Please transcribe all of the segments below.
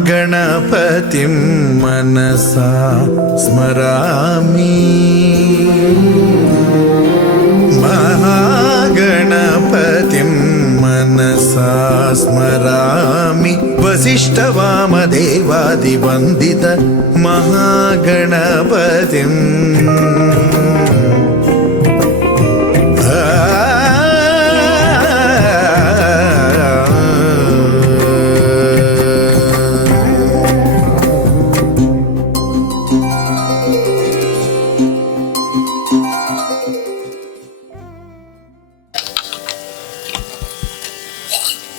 महागणपतिं मनसा स्मरामि महागणपतिं मनसा स्मरामि वसिष्ठवामदेवादिवन्दित महागणपतिम्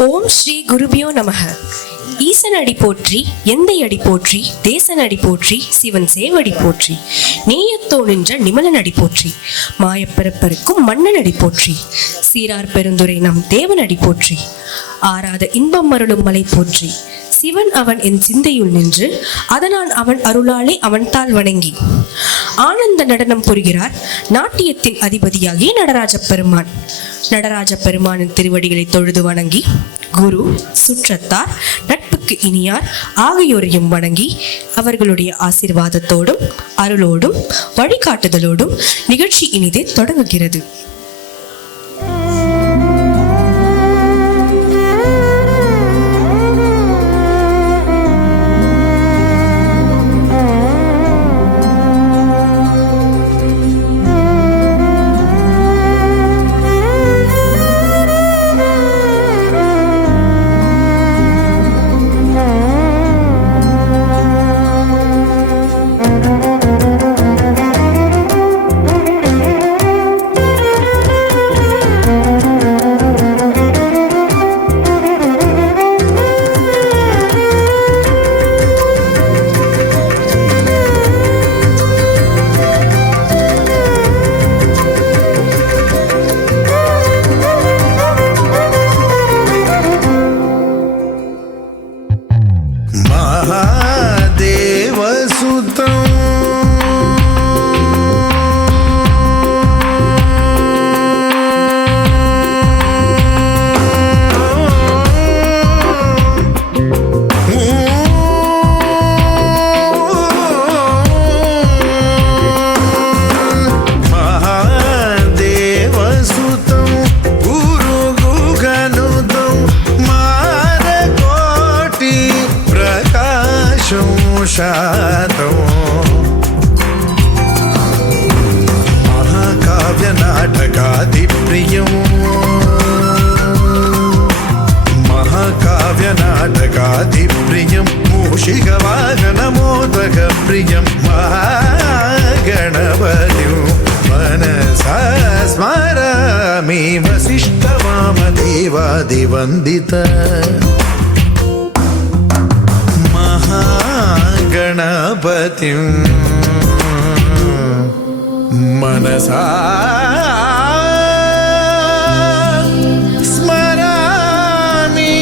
ஓம் ஸ்ரீ குருபியோ நமக. ஈசனடி போற்றி, எந்தை அடி போற்றி, தேசனடி போற்றி, சிவன் சேவடி போற்றி, நேயத்தோ நின்ற நிமலன் அடி போற்றி, மாயப்பிறப்பருக்கும் மன்னன் அடி போற்றி, சீரார் பெருந்துரை நம் தேவன் அடி போற்றி, ஆராத இன்பம் அருளும் மலை போற்றி, சிவன் அவன் என் சிந்தையுள் நின்று அதனால் அவன் அருளாலே அவன் தாள் வணங்கி ஆனந்த நடனம் புரிகிறார் நாட்டியத்தின் அதிபதியாகிய நடராஜ பெருமான். நடராஜ பெருமானின் திருவடிகளை தொழுது வணங்கி குரு, சுற்றத்தார், நட்புக்கு இனியார் ஆகியோரையும் வணங்கி அவர்களுடைய ஆசீர்வாதத்தோடும் அருளோடும் வழிகாட்டுதலோடும் நிகழ்ச்சி இனிதே தொடங்குகிறது. महाकाव्य नाटकादिप्रियं महाकाव्य नाटकादिप्रियं मूषिकवाहनमोदकप्रियं महागणपतिं मनसा स्मरामि वसिष्ठवामदेवादिवन्दित गणपतिं मनसा स्मरामि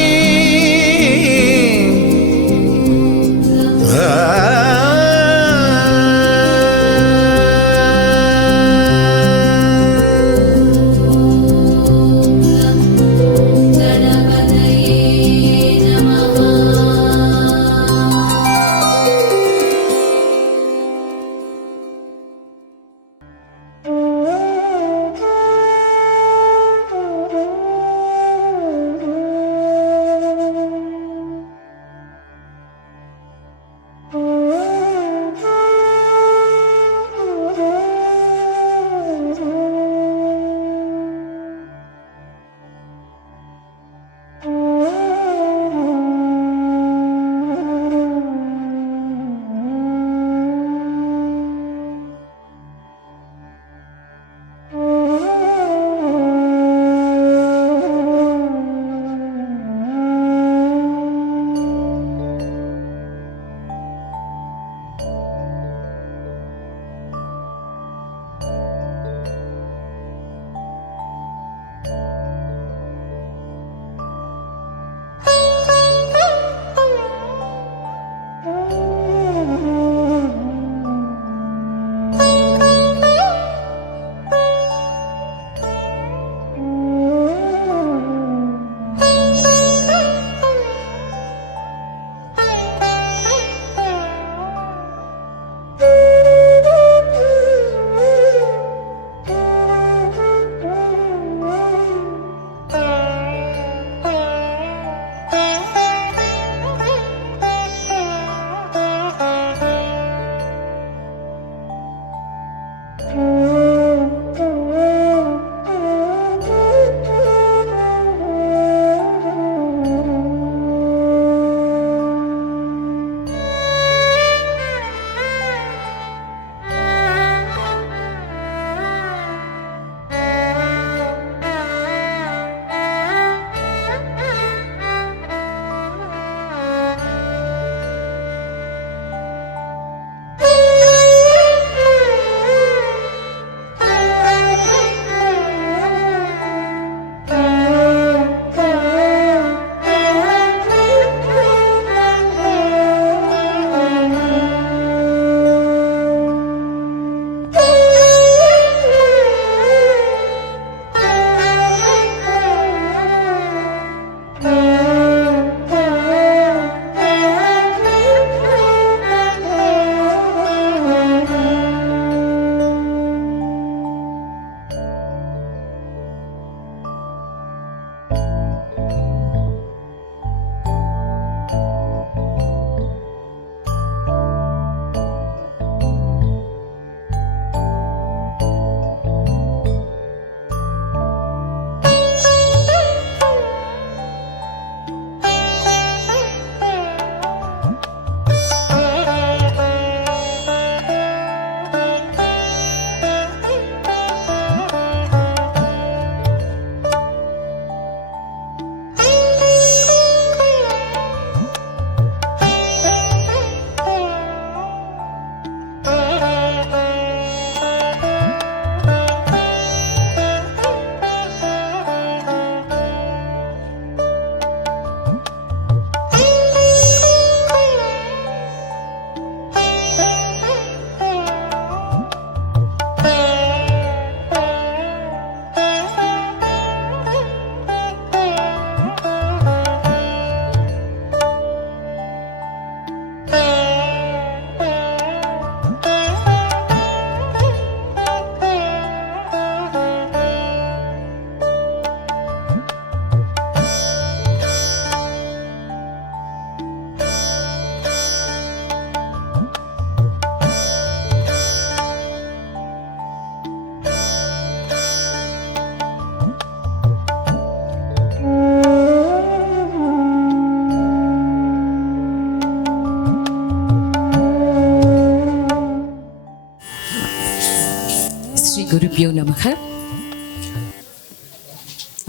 குருபியோ நமக.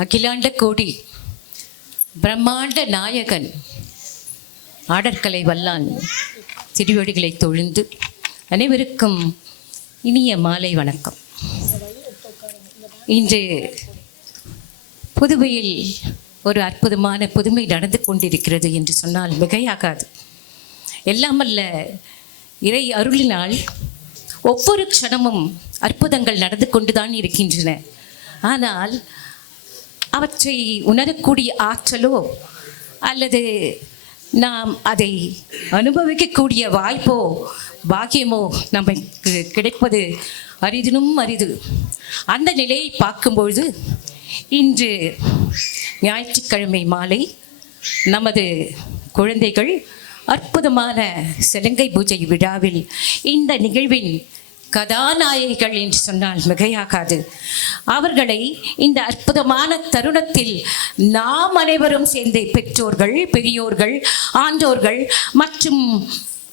அகிலாண்ட கோடி பிரம்மாண்ட நாயகன் ஆடற்கலை வல்லான் திருவடிகளை தொழுந்து அனைவருக்கும் இனிய மாலை வணக்கம். இன்று புதுவையில் ஒரு அற்புதமான புதுமை நடந்து கொண்டிருக்கிறது என்று சொன்னால் மிகையாகாது. எல்லாமல்ல இறை அருளினால் ஒவ்வொரு க்ஷணமும் அற்புதங்கள் நடந்து கொண்டுதான் இருக்கின்றன. ஆனால் அவற்றை உணரக்கூடிய ஆற்றலோ அல்லது நாம் அதை அனுபவிக்கக்கூடிய வாய்ப்போ பாக்கியமோ நமக்கு கிடைப்பது அரிதினும் அரிது. அந்த நிலையை பார்க்கும்பொழுது இன்று ஞாயிற்றுக்கிழமை மாலை நமது குழந்தைகள் அற்புதமான சலங்கை பூஜை விழாவில் இந்த நிகழ்வின் கதாநாயகிகள் என்று சொன்னால் மிகையாகாது. அவர்களை இந்த அற்புதமான தருணத்தில் நாம் அனைவரும் சேர்ந்து பெற்றோர்கள், பெரியோர்கள், ஆண்டோர்கள் மற்றும்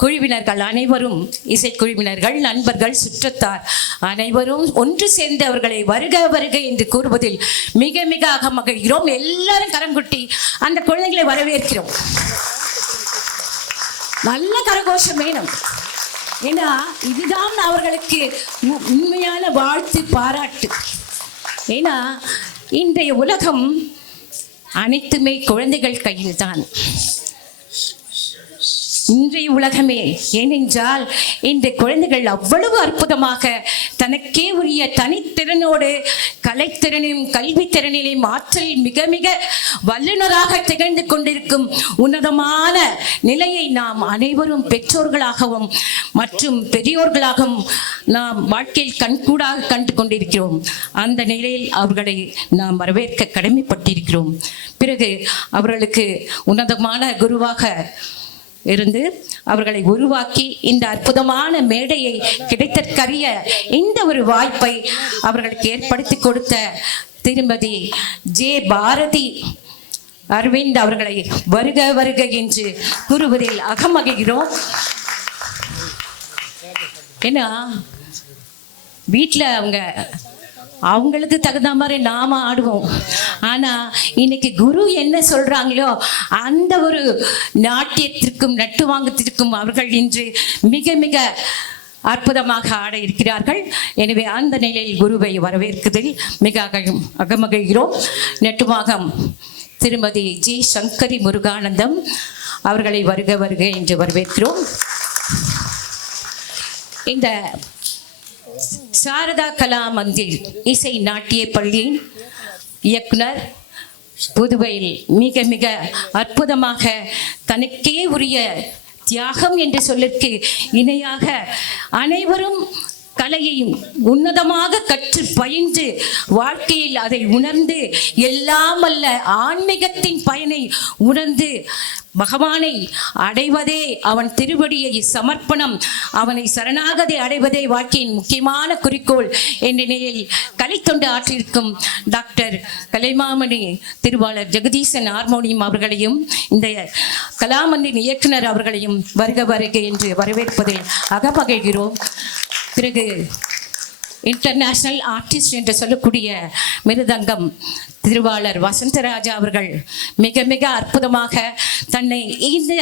குழுவினர்கள் அனைவரும், இசைக்குழுவினர்கள், நண்பர்கள், சுற்றத்தார் அனைவரும் ஒன்று சேர்ந்து அவர்களை வருக வருக என்று கூறுவதில் மிக மிக மகிழ்கிறோம். எல்லாரும் கரம் கொட்டி அந்த குழந்தைகளை வரவேற்கிறோம். நல்ல கரகோஷம் வேணும். ஏன்னா இதுதான் அவர்களுக்கு உண்மையான வாழ்த்து, பாராட்டு. ஏன்னா இன்றைய உலகம் அனைத்துமே குழந்தைகள் கையில் தான். இன்றைய உலகமே, ஏனென்றால் இந்த குழந்தைகள் அவ்வளவு அற்புதமாக தனக்கே உரிய தனித்திறனோடு கலைத்திறனையும் கல்வித்திறனிலையும் ஆற்றல் மிக மிக வல்லுநராக திகழ்ந்து கொண்டிருக்கும் உன்னதமான நிலையை நாம் அனைவரும் பெற்றோர்களாகவும் மற்றும் பெரியோர்களாகவும் நாம் வாழ்க்கையில் கண்கூடாக கண்டு கொண்டிருக்கிறோம். அந்த நிலையில் அவர்களை நாம் வரவேற்க கடமைப்பட்டிருக்கிறோம். பிறகு அவர்களுக்கு உன்னதமான குருவாக இருந்து அவர்களை உருவாக்கி இந்த அற்புதமான மேடையை கிடைத்தற்கரிய இந்த ஒரு வாய்ப்பை அவர்களுக்கு ஏற்படுத்தி கொடுத்த திருமதி ஜே பாரதி அரவிந்த் அவர்களை வருக வருக என்று கூறுவதில் அகமகிழ்கிறோம். ஏன்னா வீட்டில் அவங்களுக்கு தகுந்த மாதிரி நாம ஆடுவோம். ஆனா இன்னைக்கு குரு என்ன சொல்றாங்களோ அந்த ஒரு நாட்டியத்திற்கும் நட்டுவாங்கத்திற்கும் அவர்கள் இன்று மிக மிக அற்புதமாக ஆட இருக்கிறார்கள். எனவே அந்த நிலையில் குருவை வரவேற்கிறதில் மிக அகமகிழ்கிறோம். நட்டுவாகம் திருமதி ஜி சங்கரி முருகானந்தம் அவர்களை வருக வருக என்று வரவேற்கிறோம். இந்த சாரதா கலா மந்திர் இசை நாட்டிய பள்ளியின் இயக்குனர் புதுவையில் மிக மிக அற்புதமாக தனக்கே உரிய தியாகம் என்ற சொல்லிற்கு இணையாக அனைவரும் கலையையும் உன்னதமாக கற்று பயின்று வாழ்க்கையில் அதை உணர்ந்து எல்லாம் அல்ல ஆன்மீகத்தின் பயனை உணர்ந்து பகவானை அடைவதே, அவன் திருவடியை சமர்ப்பணம், அவனை சரணாகதி அடைவதே வாழ்க்கையின் முக்கியமான குறிக்கோள் என்ற நிலையில் கலைத்தொண்டு ஆற்றிருக்கும் டாக்டர் கலைமாமணி திருவாளர் ஜெகதீசன் ஹார்மோனியம் அவர்களையும் இந்த கலாமந்தின் இயக்குனர் அவர்களையும் வருக வருக என்று வரவேற்பதில் அகமகிழ்கிறோம். பிறகு இன்டர்நேஷனல் ஆர்டிஸ்ட் என்று சொல்லக்கூடிய மிருதங்கம் திருவாளர் வசந்தராஜா அவர்கள் மிக மிக அற்புதமாக தன்னை இந்த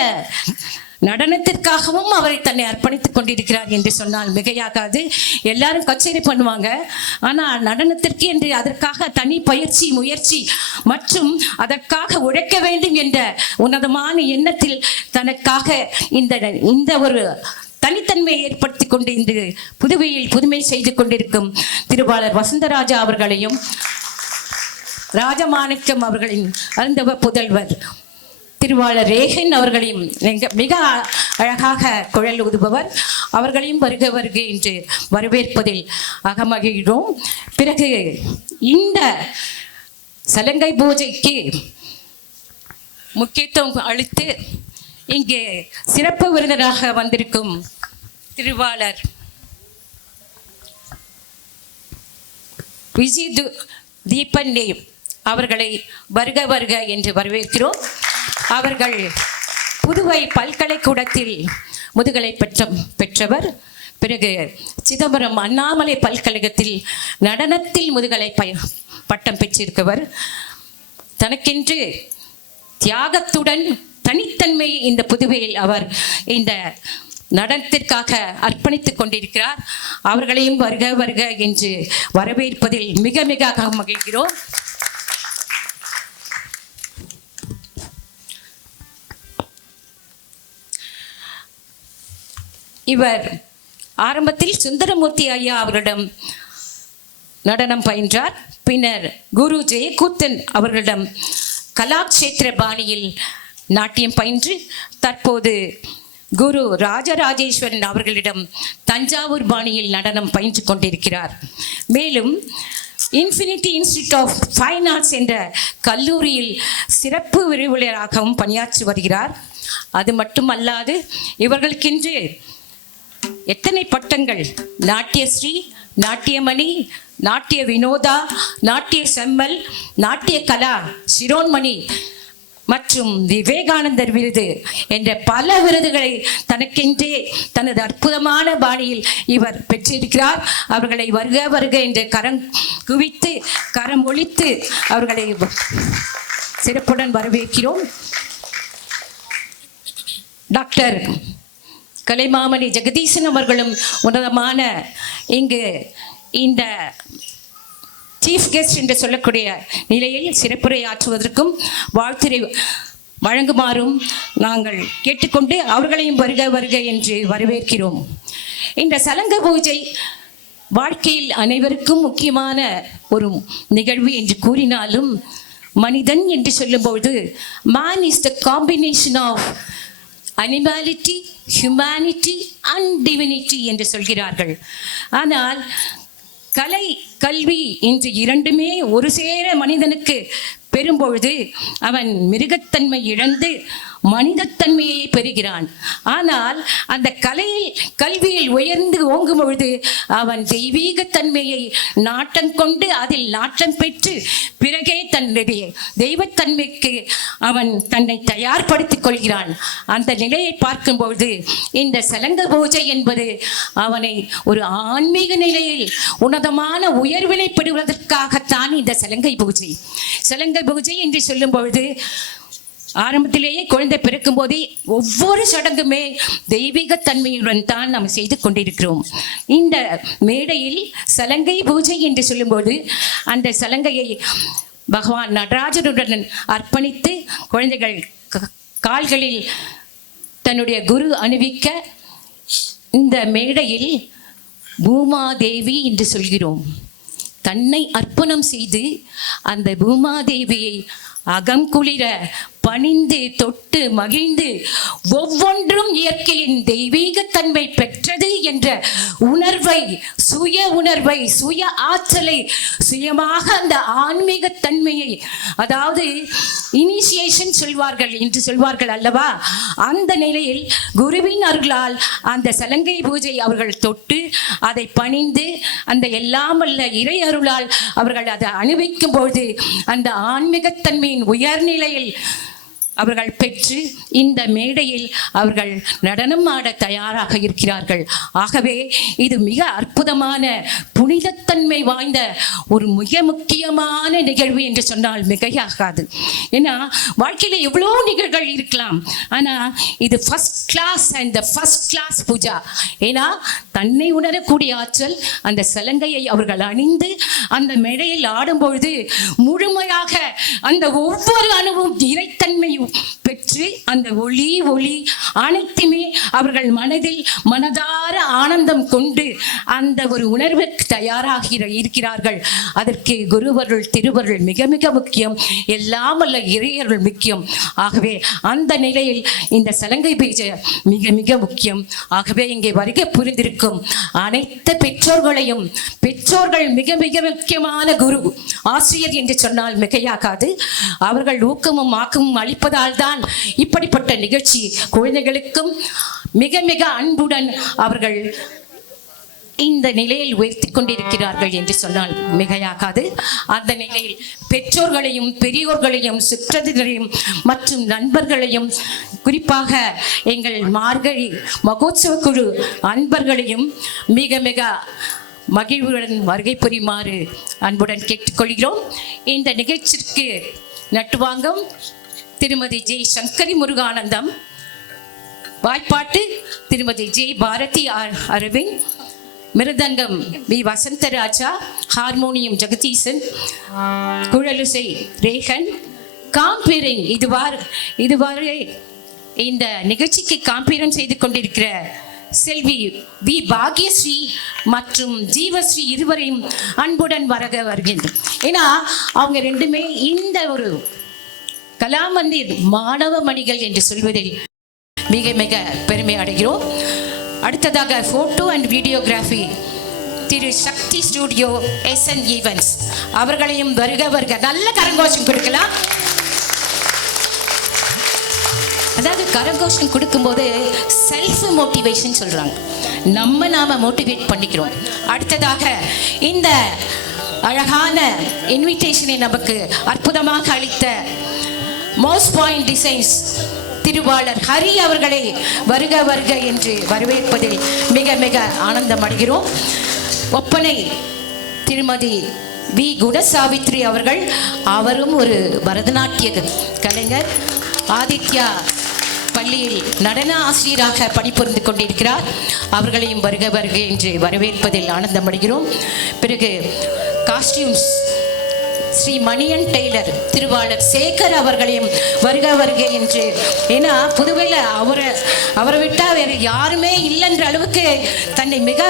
நடனத்திற்காகவும் அவரை தன்னை அர்ப்பணித்துக் கொண்டிருக்கிறார் என்று சொன்னால் மிகையாகாது. எல்லாரும் கச்சேரி பண்ணுவாங்க, ஆனால் நடனத்திற்கு என்று அதற்காக தனி பயிற்சி முயற்சி மற்றும் அதற்காக உழைக்க வேண்டும் என்ற உன்னதமான எண்ணத்தில் தனக்காக இந்த ஒரு தனித்தன்மையை ஏற்படுத்தி கொண்டு இன்று புதுவையில் புதுமை செய்து கொண்டிருக்கும் திருவாளர் வசந்தராஜா அவர்களையும் ராஜமாணிக்கம் அவர்களின் அருந்தவ புதல்வர் திருவாளர் ரேகன் அவர்களையும் மிக அழகாக குழல் ஊதுபவர் அவர்களையும் வருக வருக என்று வரவேற்பதில் அகமகிழ்கிறோம். பிறகு இந்த சலங்கை பூஜைக்கு முக்கியத்துவம் அளித்து இங்கே சிறப்பு விருந்தினராக வந்திருக்கும் திருவாளர் விஜய் தீபன் அவர்களை வருக வருக என்று வரவேற்கிறோம். அவர்கள் புதுவை பல்கலைக்கூடத்தில் முதுகலை பெற்றவர். பிறகு சிதம்பரம் அண்ணாமலை பல்கலைக்கழகத்தில் நடனத்தில் முதுகலை பட்டம் பெற்றிருக்கவர். தனக்கென்று தியாகத்துடன் தனித்தன்மை இந்த புதுவையில் அவர் இந்த நடனத்திற்காக அர்ப்பணித்துக் கொண்டிருக்கிறார். அவர்களையும் வருக வருக என்று வரவேற்பதில் மிக மிக மகிழ்கிறோம். இவர் ஆரம்பத்தில் சுந்தரமூர்த்தி ஐயா அவரிடம் நடனம் பயின்றார். பின்னர் குரு ஜெயக்கூத்தன் அவர்களிடம் கலாக்ஷேத்திர பாணியில் நாட்டியம் பயின்று தற்போது குரு ராஜராஜேஸ்வரன் அவர்களிடம் தஞ்சாவூர் பாணியில் நடனம் பயின்று கொண்டிருக்கிறார். மேலும் Infinity Institute of Fine Arts என்ற கல்லூரியில் சிறப்பு விரிவுரையாளராகவும் பணியாற்றி வருகிறார். அது மட்டுமல்லாது இவர்களுக்கென்று எத்தனை பட்டங்கள், நாட்டியஸ்ரீ, நாட்டியமணி, நாட்டிய வினோதா, நாட்டிய செம்மல், நாட்டிய கலா சிரோன்மணி மற்றும் விவேகானந்தர் விருது என்ற பல விருதுகளை தனக்கென்றே தனது அற்புதமான பாணியில் இவர் பெற்றிருக்கிறார். அவர்களை வருக வருக என்று கரம் குவித்து கரம் ஒழித்து அவர்களை சிறப்புடன் வரவேற்கிறோம். டாக்டர் கலைமாமணி ஜெகதீசன் அவர்களும் உன்னதமான இங்கு இந்த சீஃப் கெஸ்ட் என்று சொல்லக்கூடிய நிலையில் சிறப்புரை ஆற்றுவதற்கும் வாழ்த்துரை வழங்குமாறும் நாங்கள் கேட்டுக்கொண்டு அவர்களையும் வருக வருக என்று வரவேற்கிறோம். இந்த சலங்க பூஜை வாழ்க்கையில் அனைவருக்கும் முக்கியமான ஒரு நிகழ்வு என்று கூறினாலும் மனிதன் என்று சொல்லும்போது man is the combination of animality, humanity and divinity என்று சொல்கிறார்கள். ஆனால் கலை கல்வி என்று இரண்டுமே ஒரு சேர மனிதனுக்கு பெறும்பொழுது அவன் மிருகத்தன்மை இழந்து மனிதத்தன்மையை பெறுகிறான். ஆனால் அந்த கல்வியில் உயர்ந்து ஓங்கும் பொழுது அவன் தெய்வீகத்தன்மையை நாட்டம் கொண்டு அதில் நாட்டம் பெற்று பிறகே தன்னுடைய தெய்வத்தன்மைக்கு அவன் தன்னை தயார்படுத்திக் கொள்கிறான். அந்த நிலையை பார்க்கும்பொழுது இந்த சலங்க பூஜை என்பது அவனை ஒரு ஆன்மீக நிலையில் உன்னதமான உயர்வினை பெறுவதற்காகத்தான் இந்த சலங்கை பூஜை. சலங்கை பூஜை என்று சொல்லும் பொழுது ஆரம்பத்திலேயே குழந்தை பிறக்கும் போதே ஒவ்வொரு சடங்குமே தெய்வீகத்தன்மையுடன் தான் நாம் செய்து கொண்டிருக்கிறோம். இந்த மேடையில் சலங்கை பூஜை என்று சொல்லும்போது அந்த சலங்கையை பகவான் நடராஜருடன் அர்ப்பணித்து குழந்தைகள் கால்களில் தன்னுடைய குரு அணிவிக்க இந்த மேடையில் பூமாதேவி என்று சொல்கிறோம். தன்னை அர்ப்பணம் செய்து அந்த பூமாதேவியை அகம் குளிர பணிந்து தொட்டு மகிழ்ந்து ஒவ்வொன்றும் இயற்கையின் தெய்வீகத்தன்மை பெற்றது என்ற உணர்வை, சுய ஆற்றலை, சுயமாக அந்த ஆன்மீகத்தன்மையை, அதாவது இனிஷியேஷன் சொல்வார்கள் என்று சொல்வார்கள் அல்லவா, அந்த நிலையில் குருவின் அருளால் அந்த சலங்கை பூஜை அவர்கள் தொட்டு அதை பணிந்து அந்த எல்லாம் வல்ல இறை அருளால் அவர்கள் அதை அனுபவிக்கும் பொழுது அந்த ஆன்மீகத்தன்மையின் உயர்நிலையில் அவர்கள் பெற்று இந்த மேடையில் அவர்கள் நடனம் ஆட தயாராக இருக்கிறார்கள். ஆகவே இது மிக அற்புதமான புனிதத்தன்மை வாய்ந்த ஒரு மிக முக்கியமான நிகழ்வு என்று சொன்னால் மிகையாகாது. ஏன்னா வாழ்க்கையில் எவ்வளோ நிகழ்வுகள் இருக்கலாம், ஆனால் இது ஃபர்ஸ்ட் கிளாஸ் பூஜா. ஏன்னா தன்னை உணரக்கூடிய ஆற்றல் அந்த சலங்கையை அவர்கள் அணிந்து அந்த மேடையில் ஆடும்பொழுது முழுமையாக அந்த ஒவ்வொரு அணுவும் இறைத்தன்மையும் பெற்று அந்த ஒளி அனைத்துமே அவர்கள் மனதில் மனதார ஆனந்தம் கொண்டு அந்த ஒரு உணர்வுக்கு தயாராக இருக்கிறார்கள். அதற்கு குருவருள் திருவருள் மிக மிக முக்கியம், எல்லாம் அல்ல இறையருள் முக்கியம். ஆகவே அந்த நிலையில் இந்த சலங்கை பூஜை மிக மிக முக்கியம். ஆகவே இங்கே வருகை புரிந்திருக்கும் அனைத்து பெற்றோர்கள் மிக மிக முக்கியமான குரு ஆசிரியர் என்று சொன்னால் மிகையாகாது. அவர்கள் ஊக்கமும் ஆக்கமும் அளிப்பதால் தான் இப்படிப்பட்ட நிகழ்ச்சி குழந்தைகளுக்கும் மிக மிக அன்புடன் அவர்கள் இந்த நிலையில் உயர்த்தி கொண்டிருக்கிறார்கள் என்று சொன்னால் மிகையாகாது. அந்த நிலையில் பெற்றோர்களையும் பெரியோர்களையும் சுற்றத்தினரையும் மற்றும் நண்பர்களையும் குறிப்பாக எங்கள் மார்கழி மகோத்சவ குழு அன்பர்களையும் மிக மிக மகிழ்வுடன் வருகை புரியுமாறு அன்புடன் கேட்டுக்கொள்கிறோம். இந்த நிகழ்ச்சிக்கு நட்டுவாங்கம் திருமதி ஜே சங்கரி முருகானந்தம், வாய்ப்பாட்டு திருமதி ஜே பாரதி அரவிந்த், மிருதங்கம் வி வசந்தராஜா, ஹார்மோனியம் ஜெகதீசன், குழலிசை ரேகன், காம்பீரிங் இதுவரை இந்த நிகழ்ச்சிக்கு காம்பீரம் செய்து கொண்டிருக்கிற செல்வி வி பாக்யஸ்ரீ மற்றும் ஜீவஸ்ரீ இருவரையும் அன்புடன் வருகின்றோம். ஏன்னா அவங்க ரெண்டுமே இந்த ஒரு கலாமந்திர் மாணவ மணிகள் என்று சொல்வதில் மிக மிக பெருமை அடைகிறோம். அடுத்ததாக photo and videography Thiru Sakthi studio SN events அவர்களையும் வருக நல்ல கரங்கோஷம் கொடுக்கலாம். அதாவது கரகோஷம் கொடுக்கும்போது செல்ஃப் மோட்டிவேஷன் சொல்றாங்க, நாம மோட்டிவேட் பண்ணிக்கிறோம். அடுத்ததாக இந்த அழகான இன்விடேஷனை நமக்கு அற்புதமாக அளித்த மவுஸ் பாயிண்ட் டிசைன்ஸ் திருவாளர் ஹரி அவர்களை வருக என்று வரவேற்பதில் மிக மிக ஆனந்தம் அடைகிறோம். ஒப்பனை திருமதி வி குணசாவித்ரி அவர்கள், அவரும் ஒரு பரதநாட்டிய கலைஞர், ஆதித்யா பள்ளியில் நடன ஆசிரியராக பணிபுரிந்து கொண்டிருக்கிறார். அவர்களையும் வருக என்று வரவேற்பதில் ஆனந்தம் அடைகிறோம். பிறகு காஸ்டியூம்ஸ் ஸ்ரீ மணியன் டெய்லர் திருவாளர் சேகர் அவர்களையும் வருக என்று, ஏன்னா புதுவையில் அவரை விட்டால் வேறு யாருமே இல்லைன்ற அளவுக்கு தன்னை மிக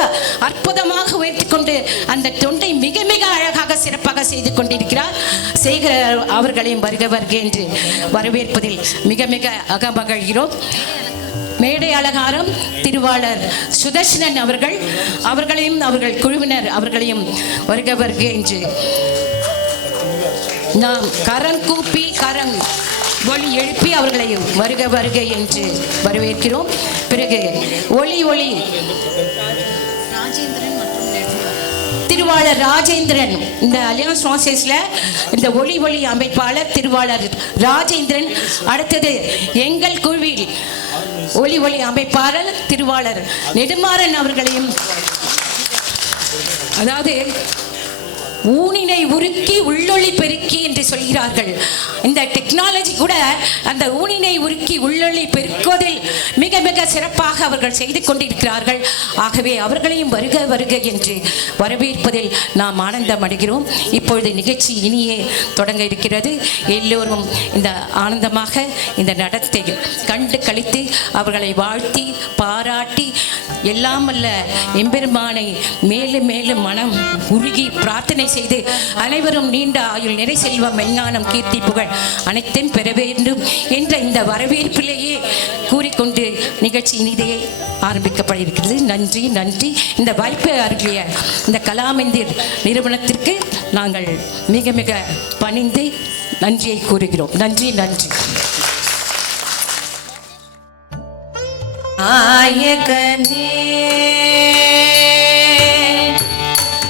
அற்புதமாக உயர்த்தி கொண்டு அந்த தொண்டை மிக மிக அழகாக சிறப்பாக செய்து கொண்டிருக்கிறார். சேகர் அவர்களையும் வருக என்று வரவேற்பதில் மிக மிக அகமகிழ்கிறோம். மேடை அலங்காரம் திருவாளர் சுதர்ஷனன் அவர்களையும் அவர்கள் குழுவினர் அவர்களையும் வருக என்று நாம் கரம் கூப்பி கரம் ஒளி எழுப்பி அவர்களையும் வருக என்று வரவேற்கிறோம். பிறகு ஒளி திருவாளர் ராஜேந்திரன், இந்த அலியான்ஸ் ஃப்ரான்சைஸ்ல இந்த ஒளி அமைப்பாளர் திருவாளர் ராஜேந்திரன். அடுத்தது எங்கள் குழுவில் ஒளி அமைப்பாளர் திருவாளர் நெடுமாறன் அவர்களையும், அதாவது ஊனினை உருக்கி உள்ளொளி பெருக்கி என்று சொல்கிறார்கள். இந்த டெக்னாலஜி கூட அந்த ஊனினை உருக்கி உள்ளொளி பெருக்குவதில் மிக மிக சிறப்பாக அவர்கள் செய்து கொண்டிருக்கிறார்கள். ஆகவே அவர்களையும் வருக என்று வரவேற்பதில் நாம் ஆனந்தம் அடைகிறோம். இப்பொழுது நிகழ்ச்சி இனியே தொடங்க இருக்கிறது. எல்லோரும் இந்த ஆனந்தமாக இந்த நடத்தை கண்டு கழித்து அவர்களை வாழ்த்தி பாராட்டி எல்லாம் அல்ல எம்பெருமானை மேலும் மேலும் மனம் உருகி பிரார்த்தனை செய்து அனைவரும் நீண்ட ஆயுள் நிறை செல்வம் மெஞ்ஞானம் கீர்த்தி புகழ் அனைத்தும் பெற வேண்டும் என்ற இந்த வரவேற்பிலேயே கூறிக்கொண்டு நிகழ்ச்சி இனிதே ஆரம்பிக்கப்பட இருக்கிறது. நன்றி. இந்த வாய்ப்பை அருகிய இந்த கலாமந்திர் நிறுவனத்திற்கு நாங்கள் மிக மிக பணிந்து நன்றியை கூறுகிறோம். நன்றி. நாயகனே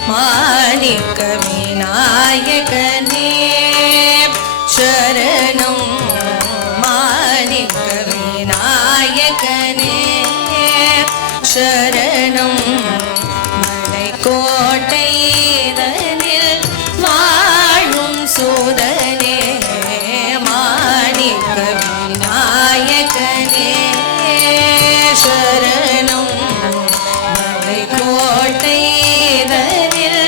மாணிக்க விநாயகனே சரணம், மாணிக்க விநாயகனே சரணம், மலைக்கோட்டை தனில் வாழும் சோதனே மாணிக்க விநாயகனே சரணம், மலைக்கோட்டை தனில்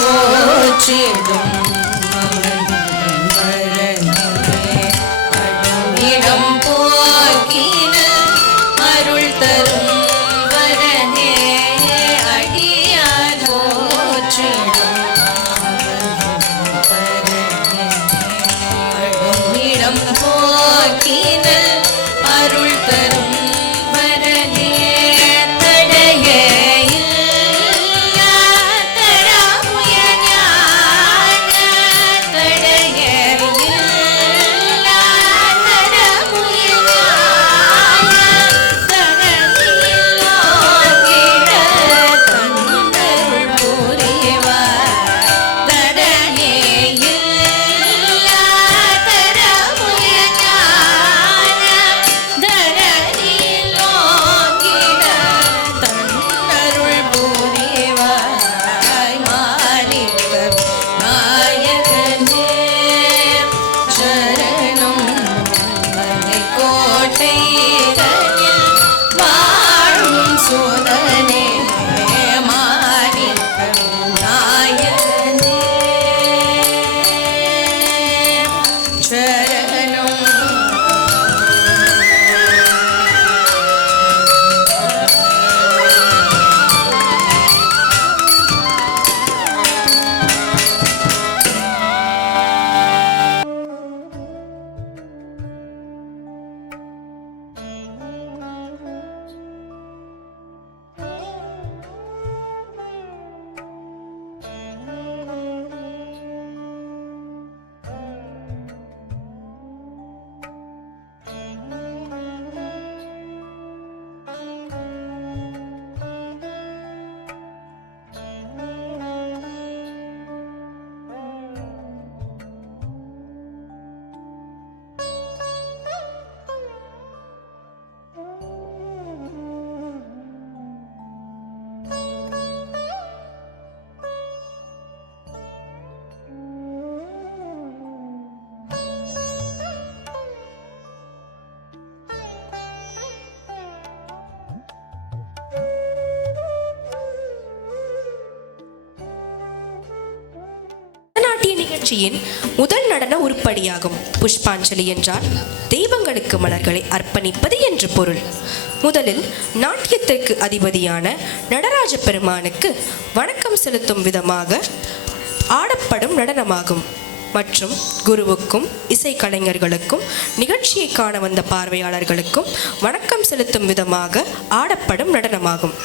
போற்றிடும் இடம் போக்கின அருள் தரும் வரனே அடியார் போற்றிடும் இடம் போக்கின அருள் தரும் வரனே தடையே நிகழ்ச்சியின் முதல் நடன உருப்படியாகும். புஷ்பாஞ்சலி என்றால் தெய்வங்களுக்கு மலர்களை அர்ப்பணிப்பது என்று பொருள். முதலில் நாட்டியத்திற்கு அதிபதியான நடராஜ பெருமானுக்கு வணக்கம் செலுத்தும் விதமாக ஆடப்படும் நடனமாகும். மற்றும் குருவுக்கும் இசைக்கலைஞர்களுக்கும் நிகழ்ச்சியை காண வந்த பார்வையாளர்களுக்கும் வணக்கம் செலுத்தும் விதமாக ஆடப்படும் நடனமாகும்.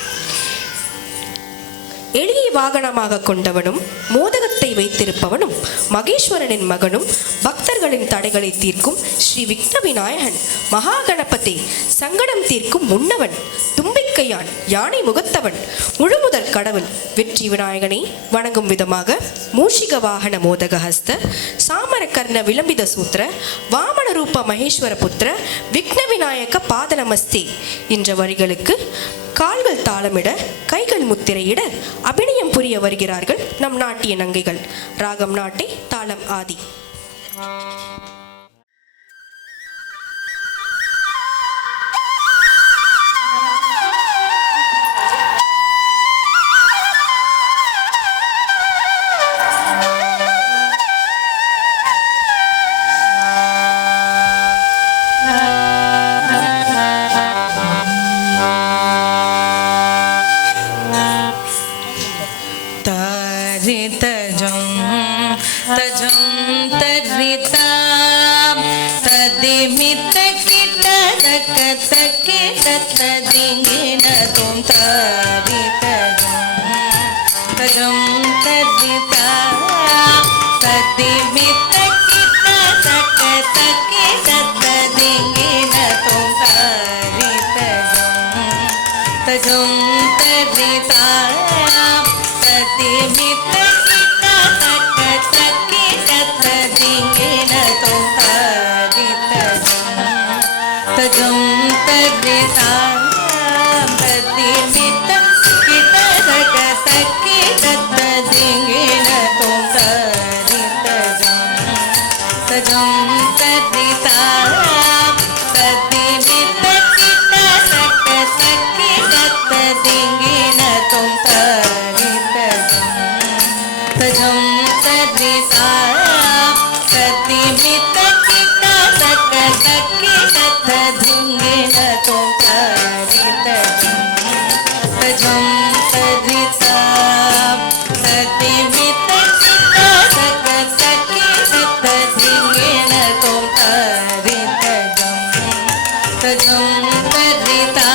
எளியை வாகனமாக கொண்டவனும் மோதகத்தை வைத்திருப்பவனும் மகேஸ்வரனின் மகனும் பக்தர்களின் தடைகளை தீர்க்கும் ஸ்ரீ விக்ன விநாயகன் மகாகணபதி சங்கடம் தீர்க்கும் முன்னவன் தும்பிக்கையான் யானை முகத்தவன் முழுமுதல் கடவுள் வெற்றி விநாயகனை வணங்கும் விதமாக மூஷிக வாகன மோதகஹஸ்த சாமரகர்ண விளம்பித சூத்திர வாமன ரூப மகேஸ்வர புத்திர விக்ன விநாயக பாதநமஸ்தே என்ற வரிகளுக்கு கால்கள் தாளமிட கைகள் முத்திரையிட அபிநயம் புரிய வருகிறார்கள் நம் நாட்டிய நங்கைகள். ராகம் நாட்டை, தாளம் ஆதி. तद्रिता तद्दिमित कित तक तक्की तथ धिंगिण तों तरित तजं तद्रिता तद्दिमित कित तक तक्की तथ धिंगिण तों तरित तजं तद्रिता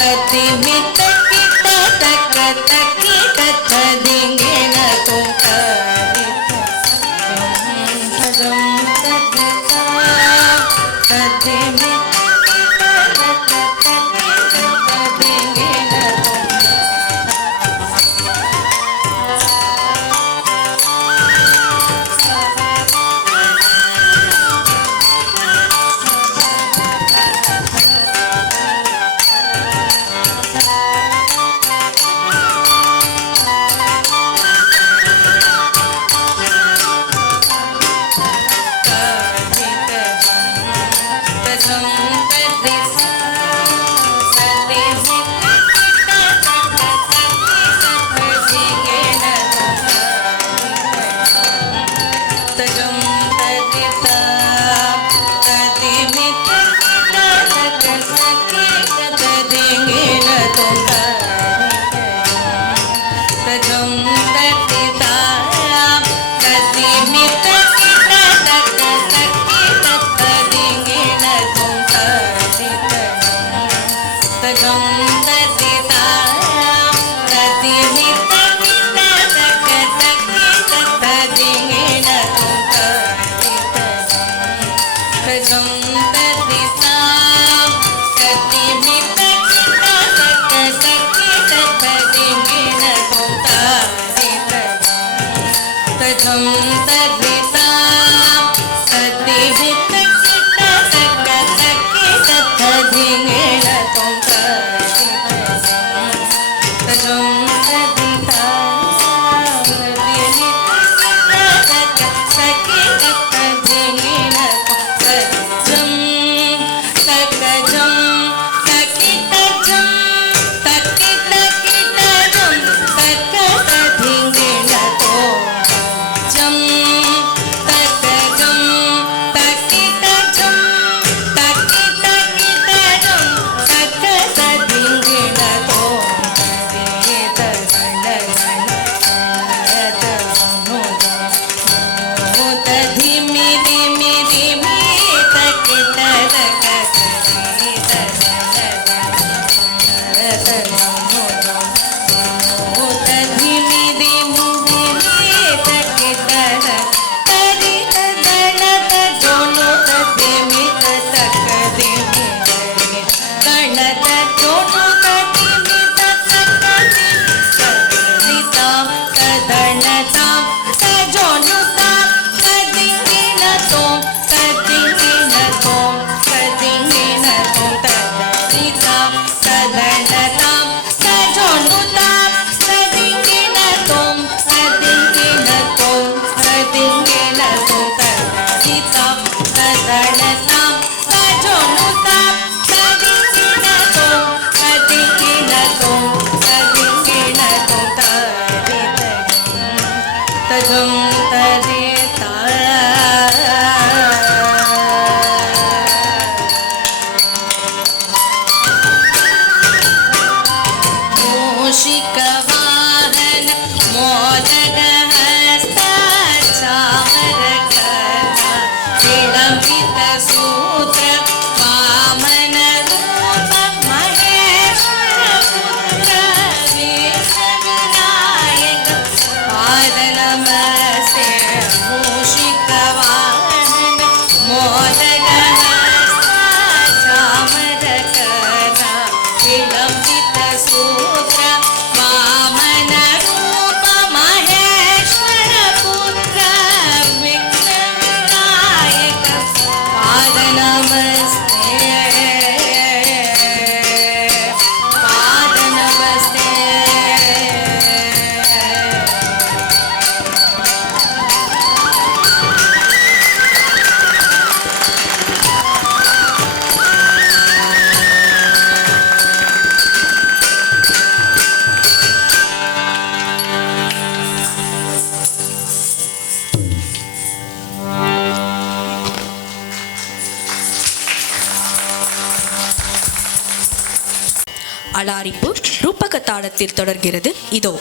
तद्दिमित कित तक तक्की तथ धिंगिण तों तरित तजं तद्रिता तद्दिमित Namaste. அலாரிப்பு ரூபக தாளத்தில் தொடர்கிறது. இதோ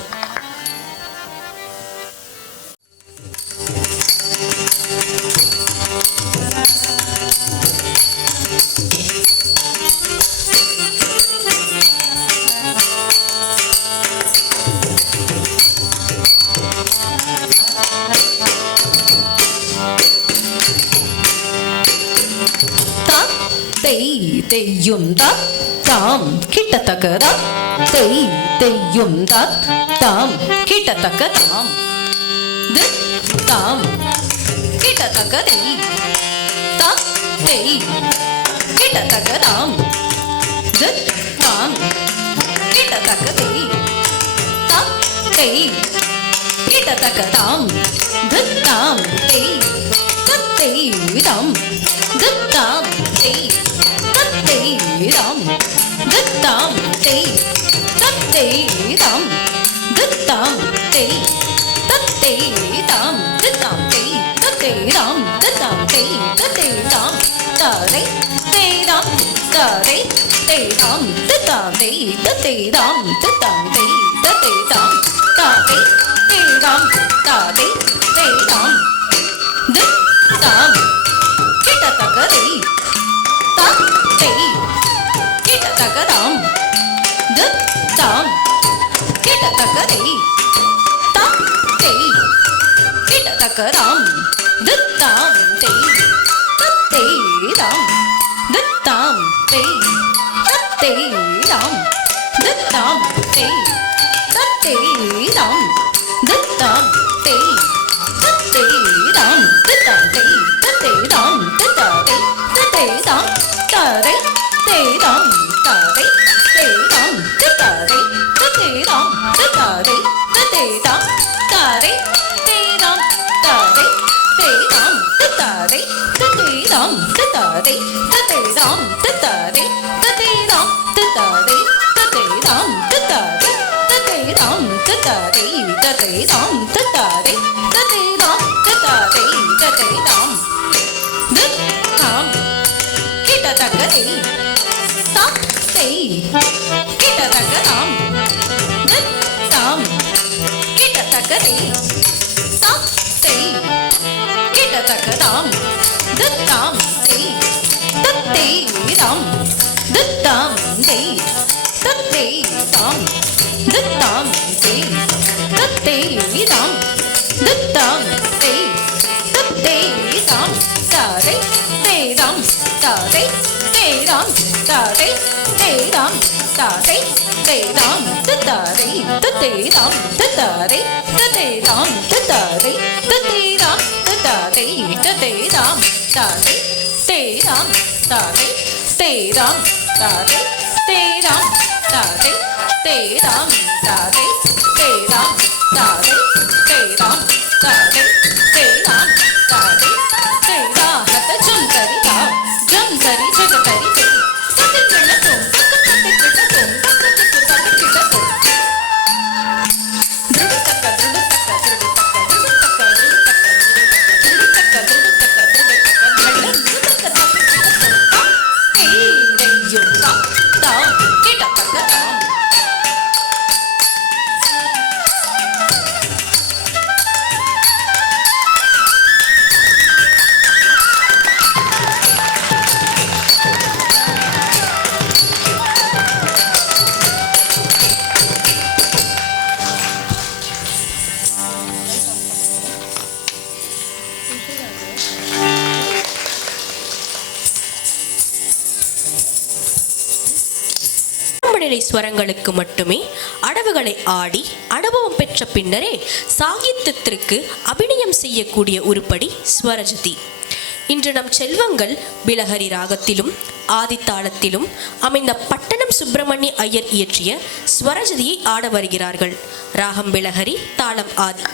தெய்யும் தாம் கிட்டத்தக்க தெய்யும் தாம் கிட்டத்தக்க தாம் கிட்டத்தக்க தெய் கிட்டத்தக்க தாம் கிட்டத்தக்க தெய் கிட்டத்தக்க தாம் தெய் தாம் தெய் Dam, dam, day, dam, day, dam, dam, day, dam, dam, day, dam, dam, day, dam, da day, dam, da day, dam, dam, day, dam, dam, day, dam, da day, dam, da day, dam, dam, kita tak day. Takadam, dam, kita takadai, tam, day, kita takadam, dam, day, dam, dam, day, dam, dam, day, dam, dam, day, dam, dam, day, dam, dam, day, dam, ஸ்வரங்களுக்கு மட்டுமே அடவுகளை ஆடி அனுபவம் பெற்ற பின்னரே சாகித்யத்திற்கு அபிநயம் செய்யக்கூடிய உருப்படி ஸ்வரஜதி. இன்று நம் செல்வங்கள் பிலஹரி ராகத்திலும் ஆதித்தாளத்திலும் அமைந்த பட்டணம் சுப்பிரமணிய ஐயர் இயற்றிய ஸ்வரஜதியை ஆட வருகிறார்கள். ராகம் பிலஹரி, தாளம் ஆதி.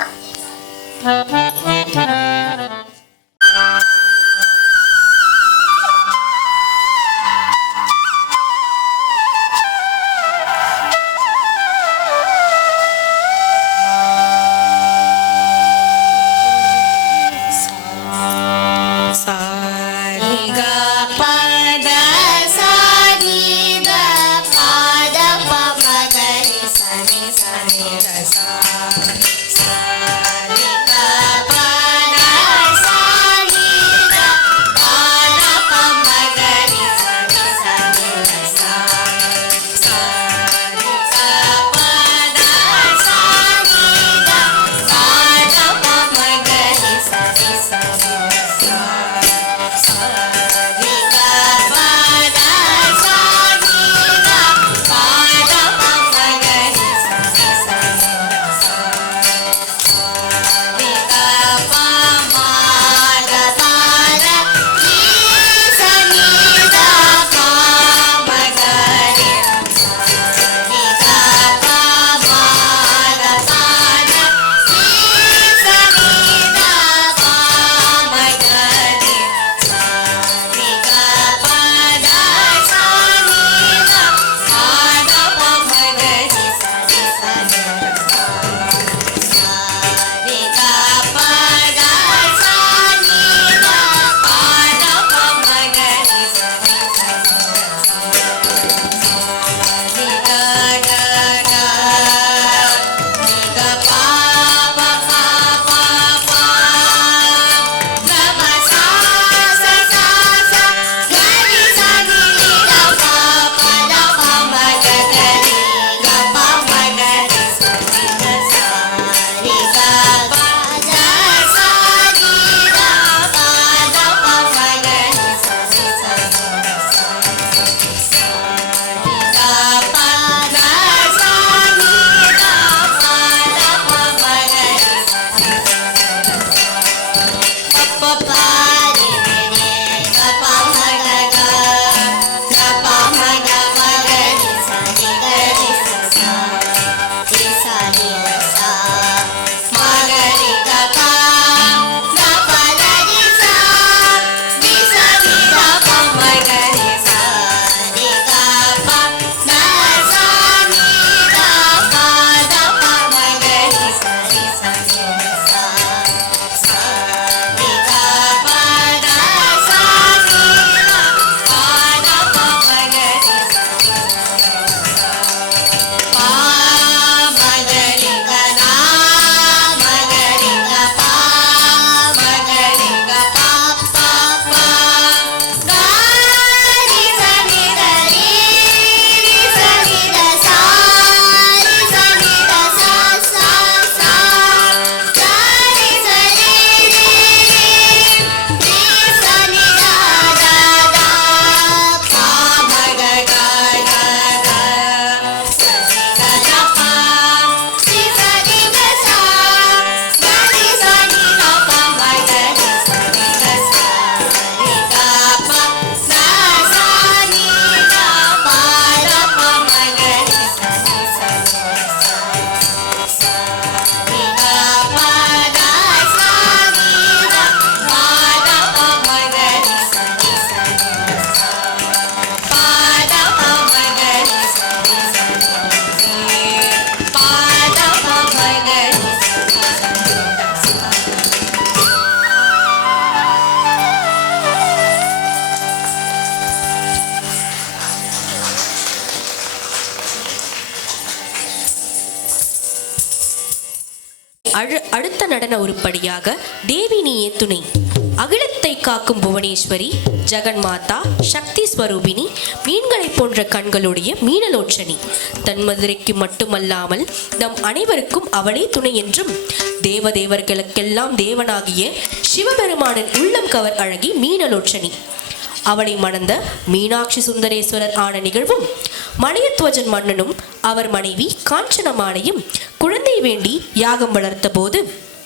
Pada sa ni da pada pa அடுத்த நடன உருப்படியாக தேவி நீயே துணை, அகிலத்தை காக்கும் புவனேஸ்வரி, ஜெகன்மாதா, சக்தி ஸ்வரூபிணி, மீன்களை போன்ற கண்களுடைய மீனலோச்சனி, தன்மதுரைக்கு மட்டுமல்லாமல் நம் அனைவருக்கும் அவளே துணை என்றும், தேவதேவர்களுக்கெல்லாம் தேவனாகிய சிவபெருமானின் உள்ளம் கவர் அழகி மீனலோச்சனி, அவளை மணந்த மீனாட்சி சுந்தரேஸ்வரர் ஆன நிகழ்வும், மணியத்வஜன் மன்னனும் அவர் மனைவி காஞ்சனமாலையும் குழந்தை வேண்டி யாகம் வளர்த்த போது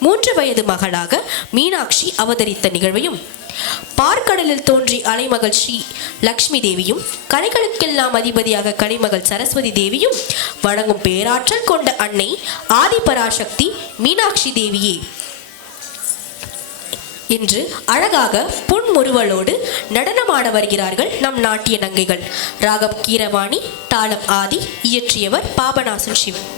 3 வயது மகளாக மீனாட்சி அவதரித்த நிகழ்வையும், பார்க்கடலில் தோன்றி அலைமகள் ஸ்ரீ லக்ஷ்மி தேவியும், கலைகளுக்கெல்லாம் அதிபதியாக கலைமகள் சரஸ்வதி தேவியும் வணங்கும் பேராற்றல் கொண்ட அன்னை ஆதிபராசக்தி மீனாட்சி தேவியே இன்று அழகாக புன்முறுவலோடு நடனமாட வருகிறார்கள் நம் நாட்டிய நங்கைகள். ராகம் கீரவாணி, தாளம் ஆதி, இயற்றியவர் பாபநாசன் சிவன்.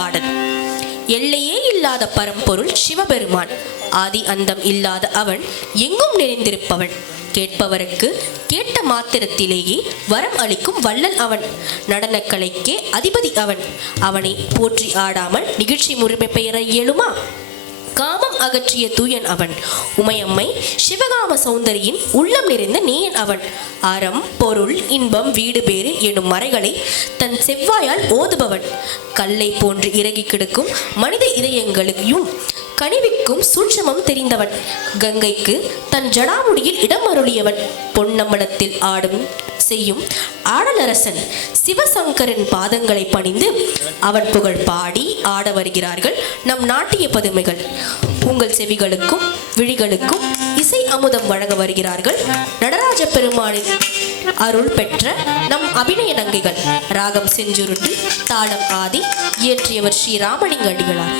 பாடல். எல்லையே இல்லாத பரம்பொருள் சிவபெருமான், ஆதி அந்தம் இல்லாத அவன், எங்கும் நிறைந்திருப்பவன், கேட்பவருக்கு கேட்ட மாத்திரத்திலேயே வரம் அளிக்கும் வள்ளல் அவன், நடனக்கலைக்கே அதிபதி அவன், அவனை போற்றி ஆடாமல் நிகழ்ச்சி முறைமை பெயர இயலுமா? காமம் அகற்றிய தூயன் அவன், உமையம்மை சிவகாம சௌந்தரியின் உள்ளம் நிறைந்த நேயன் அவன், அறம் பொருள் இன்பம் வீடு பேறு எனும் மறைகளை தன் செவ்வாயால் ஓதுபவன், கல்லை போன்று இறங்கி கிடக்கும் மனித இதயங்களையும் கனிவிக்கும் சூட்சமம் தெரிந்தவன், கங்கைக்கு தன் ஜடாமுடியில் இடம் அருளியவன், பொன்னம்பலத்தில் ஆடும் செய்யும் ஆடலரசன் சிவசங்கரின் பாதங்களை பணிந்து அவன் புகழ் பாடி ஆட வருகிறார்கள் நம் நாட்டிய பதுமைகள். உங்கள் செவிகளுக்கும் விழிகளுக்கும் இசை அமுதம் வழங்க வருகிறார்கள் நடராஜ பெருமானின் அருள் பெற்ற நம் அபிநய நங்கைகள். ராகம் செஞ்சுருட்டு, தாளம் ஆதி, இயற்றியவர் ஸ்ரீ ராமலிங்க அடிகளார்.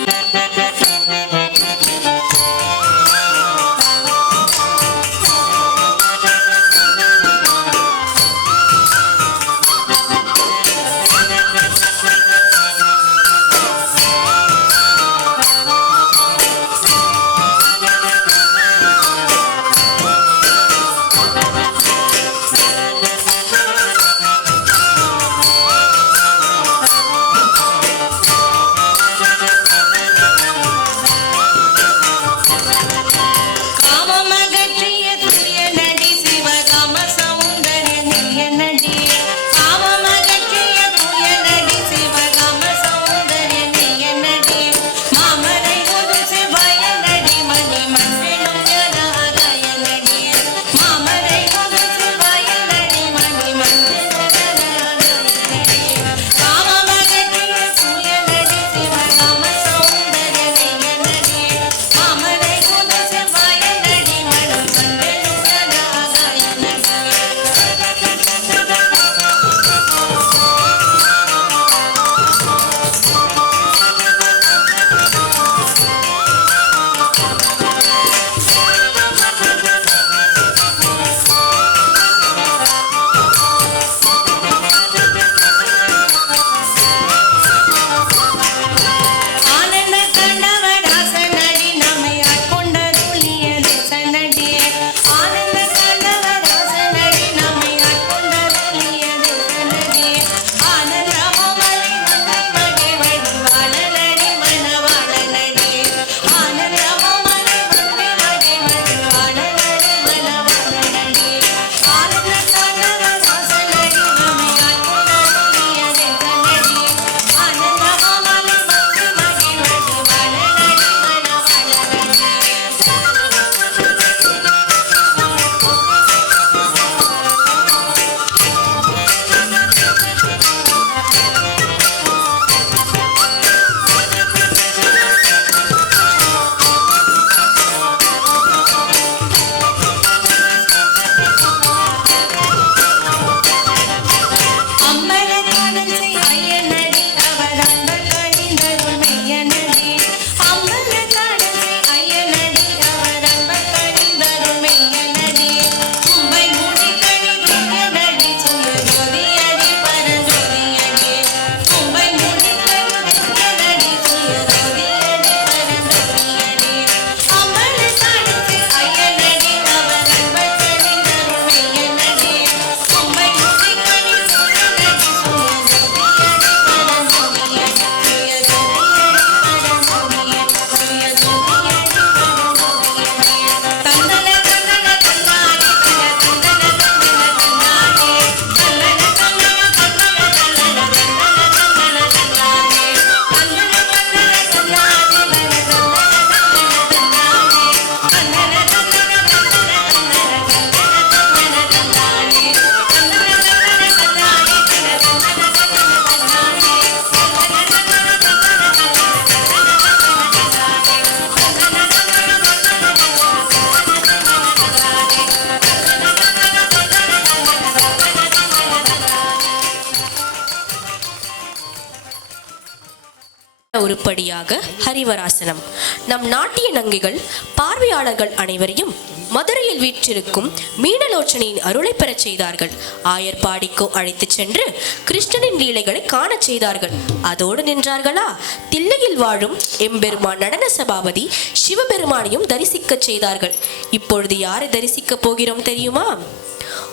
உருப்படியாக ஹரிவராசனம். நம் நாட்டிய நங்கைகள் பார்வையாளர்கள் அனைவரையும் மதுரையில் வீற்றிருக்கும் மீனலோச்சனையின் அருளை பெறச் செய்தார்கள். ஆயர்பாடிக்கோ அழைத்துச் சென்று கிருஷ்ணனின் லீலைகளை காணச் செய்தார்கள். அதோடு நின்றார்களா, தில்லையில் வாழும் எம்பெருமான் நடன சபாபதி சிவபெருமானையும் தரிசிக்கச் செய்தார்கள். இப்பொழுது யாரை தரிசிக்க போகிறோம் தெரியுமா?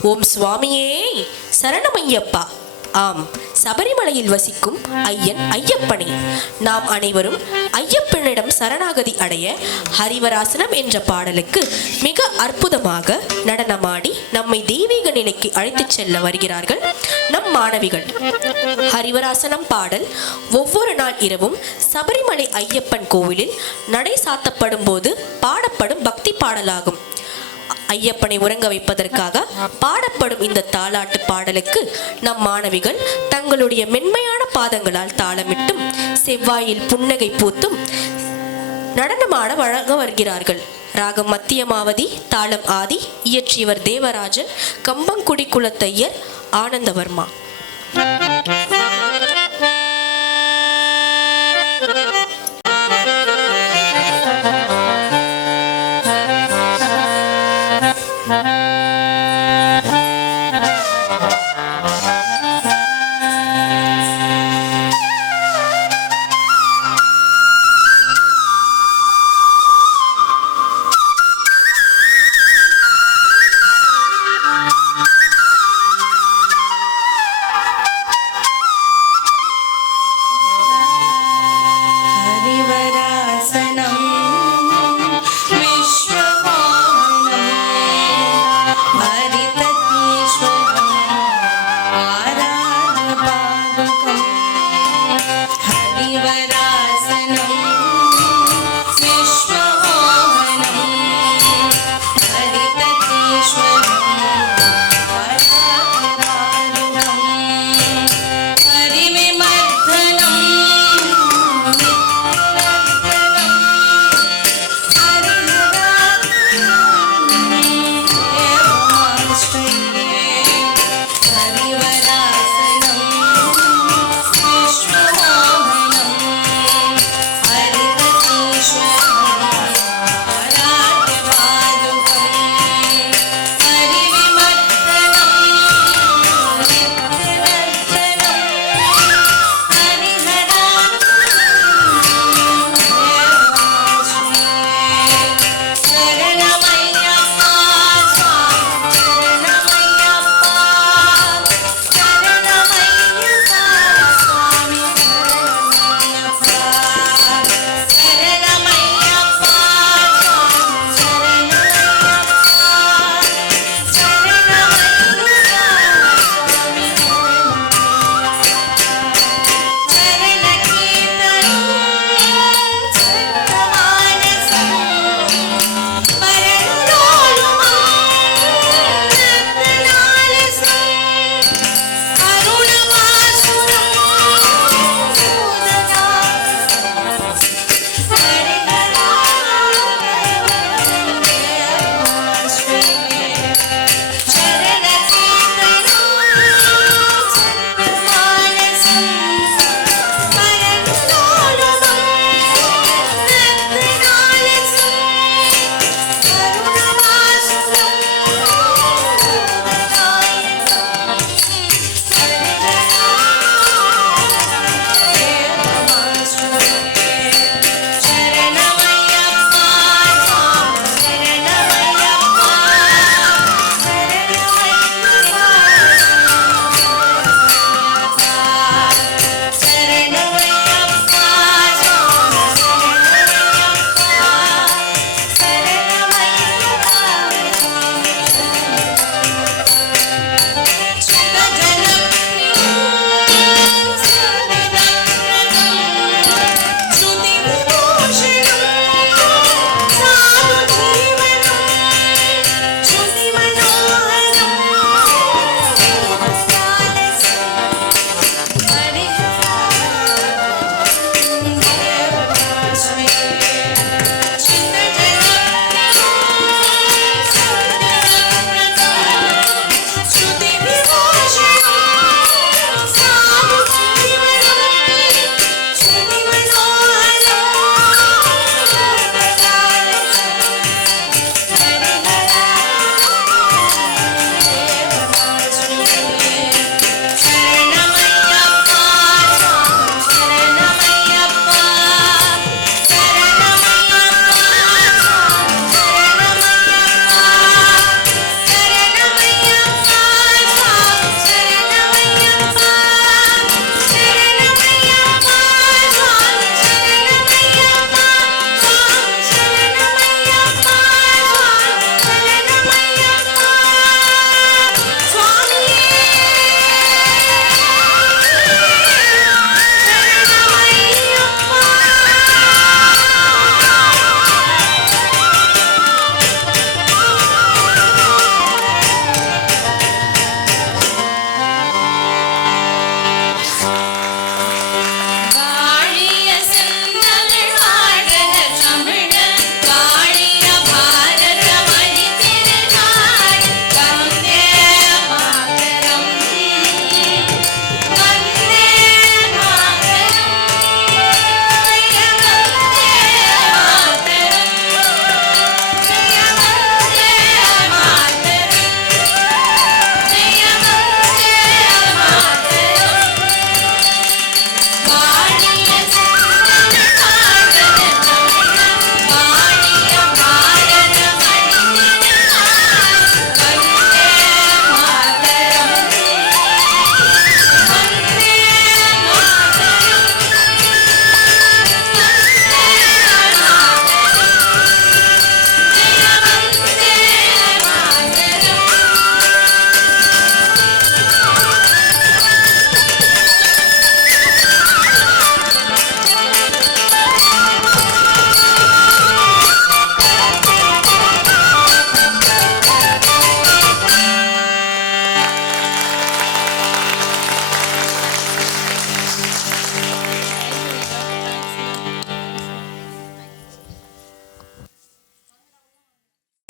ஓம் சுவாமியே சரணமையப்பா. ஆம், சபரிமலையில் வசிக்கும் ஐயன் ஐயப்பனே. நாம் அனைவரும் ஐயப்பனிடம் சரணாகதி அடைய ஹரிவராசனம் என்ற பாடலுக்கு மிக அற்புதமாக நடனமாடி நம்மை தெய்வீக நிலைக்கு அழைத்துச் செல்ல வருகிறார்கள் நம் மாணவிகள். ஹரிவராசனம் பாடல் ஒவ்வொரு நாள் இரவும் சபரிமலை ஐயப்பன் கோவிலில் நடை சாத்தப்படும் போது பாடப்படும் பக்தி பாடலாகும். ஐயப்பனை உறங்க வைப்பதற்காக பாடப்படும் இந்த தாலாட்டு பாடலுக்கு நம் மாணவிகள் தங்களுடைய மென்மையான பாதங்களால் தாளமிட்டும் செவ்வாயில் புன்னகை பூத்தும் நடனமாட வழங்க வருகிறார்கள். ராகம் மத்தியமாவதி, தாளம் ஆதி. இயற்றியவர் தேவராஜன், கம்பங்குடி குலத்தையர், ஆனந்தவர்மா.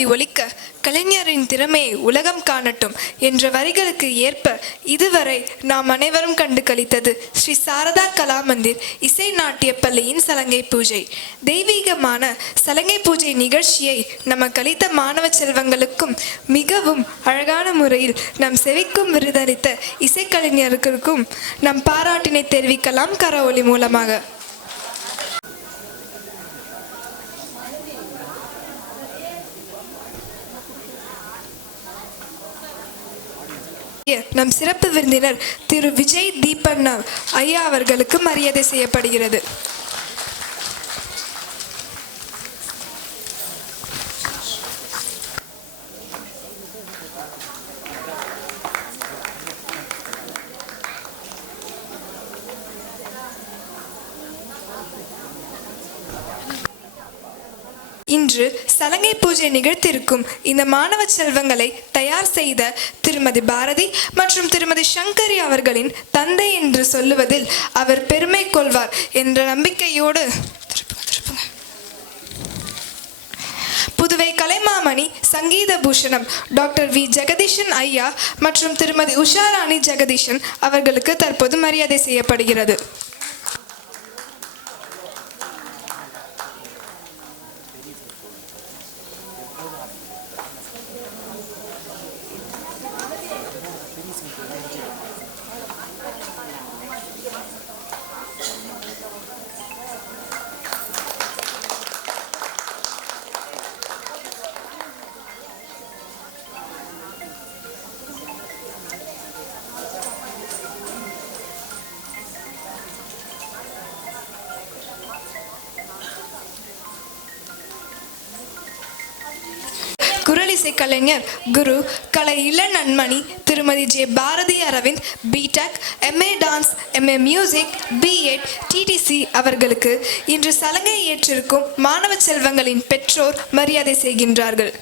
ஒலிக்க கலைஞரின் திறமையை உலகம் காணட்டும் என்ற வரிகளுக்கு ஏற்ப இதுவரை நாம் அனைவரும் கண்டு கழித்தது ஸ்ரீ சாரதா கலா மந்திர் இசை நாட்டிய பள்ளியின் சலங்கை பூஜை. தெய்வீகமான சலங்கை பூஜை நிகழ்ச்சியை நம்ம கழித்த மாணவ செல்வங்களுக்கும் மிகவும் அழகான முறையில் நம் செவிக்கும் விருதளித்த இசைக்கலைஞர்களுக்கும் நம் பாராட்டினை தெரிவிக்கலாம் கரவொலி மூலமாக. நம் சிறப்பு விருந்தினர் திரு விஜய் தீபண்ணா ஐயா அவர்களுக்கு மரியாதை செய்யப்படுகிறது. இன்று சலங்கை பூஜை நிகழ்த்திருக்கும் இந்த மாணவ செல்வங்களை தயார் செய்த திருமதி பாரதி மற்றும் திருமதி சங்கரி அவர்களின் தந்தை என்று சொல்லுவதில் அவர் பெருமை கொள்வார் என்ற நம்பிக்கையோடு புதுவை கலைமாமணி சங்கீத பூஷணம் டாக்டர் வி ஜெகதீஷன் ஐயா மற்றும் திருமதி உஷாராணி ஜெகதீஷன் அவர்களுக்கு தற்போது மரியாதை செய்யப்படுகிறது. குரலிசை கலைஞர் குரு கலை இள நன்மணி Thirumathi J Bharathi Aravind BTech MA dance MA music B.Ed TTC அவர்களுக்கு இன்று சலங்கை ஏற்றிருக்கும் மாணவ செல்வங்களின் பெற்றோர் மரியாதை செய்கின்றார்கள்.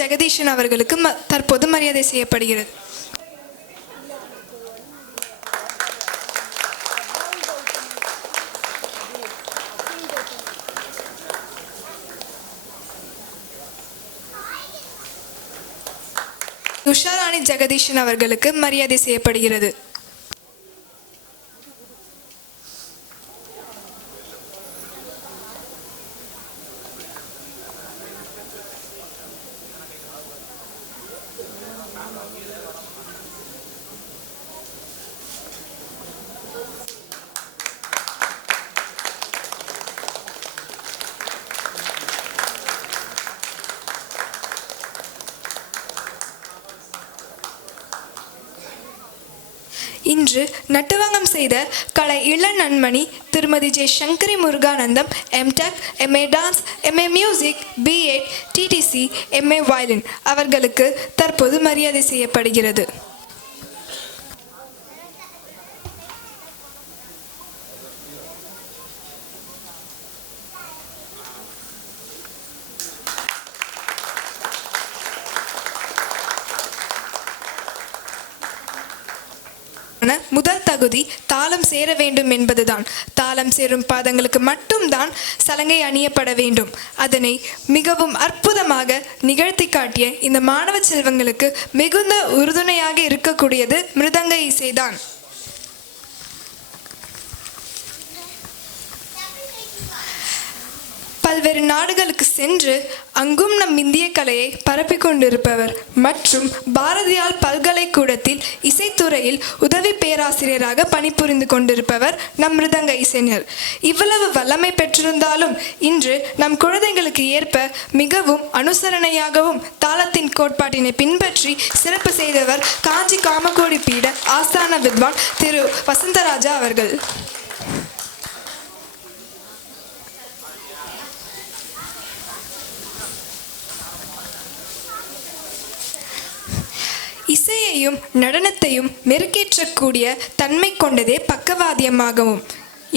ஜெகதீஷன் அவர்களுக்கு தற்போது மரியாதை செய்யப்படுகிறது. உஷாராணி ஜெகதீஷன் அவர்களுக்கு மரியாதை செய்யப்படுகிறது. இன்று நட்டுவாங்கம் செய்த கலை இள நன்மணி Thirumathi J Sankari Muruganandam MTech MA dance MA music B.Ed TTC MA violin அவர்களுக்கு தற்போது மரியாதை செய்யப்படுகிறது. முதல் தகுதி தாளம் சேர வேண்டும் என்பதுதான். தாளம் சேரும் பாதங்களுக்கு மட்டும்தான் சலங்கை அணியப்பட வேண்டும். அதனை மிகவும் அற்புதமாக நிகழ்த்தி காட்டிய இந்த மாணவ செல்வங்களுக்கு மிகுந்த உறுதுணையாக இருக்கக்கூடியது மிருதங்க இசைதான். பல்வேறு நாடுகளுக்கு சென்று அங்கும் நம் இந்திய கலையை பரப்பிக் கொண்டிருப்பவர் மற்றும் பாரதியார் பல்கலைக்கூடத்தில் இசைத்துறையில் உதவி பேராசிரியராக பணிபுரிந்து கொண்டிருப்பவர் நம் மிருதங்க இசைஞர். இவ்வளவு வல்லமை பெற்றிருந்தாலும் இன்று நம் குழந்தைகளுக்கு ஏற்ப மிகவும் அனுசரணையாகவும் தாளத்தின் கோட்பாட்டினை பின்பற்றி சிறப்பு செய்தவர் காஞ்சி காமகோடி பீட ஆஸ்தான வித்வான் திரு வசந்தராஜா அவர்கள். இசையையும் நடனத்தையும் மெருகேற்றக்கூடிய தன்மை கொண்டதே பக்கவாத்தியமாகவும்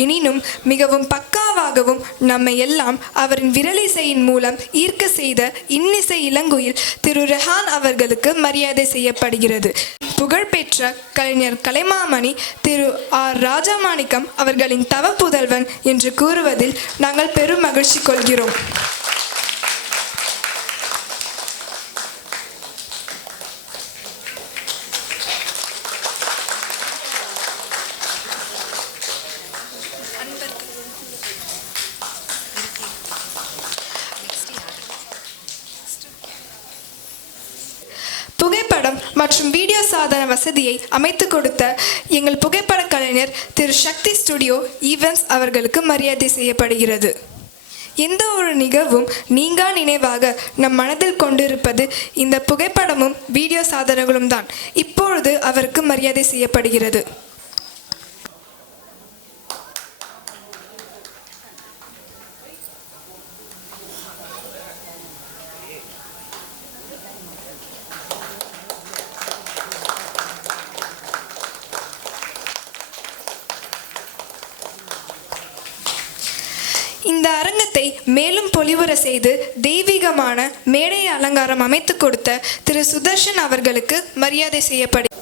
எனினும் மிகவும் பக்காவாகவும் நம்மை எல்லாம் அவரின் விரலிசையின் மூலம் ஈர்க்க செய்த இன்னிசை இளங்குயில் திரு ரெஹான் அவர்களுக்கு மரியாதை செய்யப்படுகிறது. புகழ்பெற்ற கலைஞர் கலைமாமணி திரு ஆர் ராஜமாணிக்கம் அவர்களின் தவ புதல்வன் என்று கூறுவதில் நாங்கள் பெரும் மகிழ்ச்சி கொள்கிறோம். புகைப்படம் மற்றும் வீடியோ சாதன வசதியை அமைத்து கொடுத்த எங்கள் புகைப்பட கலைஞர் திரு சக்தி ஸ்டுடியோ ஈவென்ட்ஸ் அவர்களுக்கு மரியாதை செய்யப்படுகிறது. எந்த ஒரு நிகழ்வும் நீங்கா நினைவாக நம் மனதில் கொண்டிருப்பது இந்த புகைப்படமும் வீடியோ சாதனங்களும் தான். இப்பொழுது அவருக்கு மரியாதை செய்யப்படுகிறது. இந்த அரங்கத்தை மேலும் பொலிவுற செய்து தெய்வீகமான மேடை அலங்காரம் அமைத்து கொடுத்த திரு சுதர்ஷன் அவர்களுக்கு மரியாதை செய்யப்படுகிறது.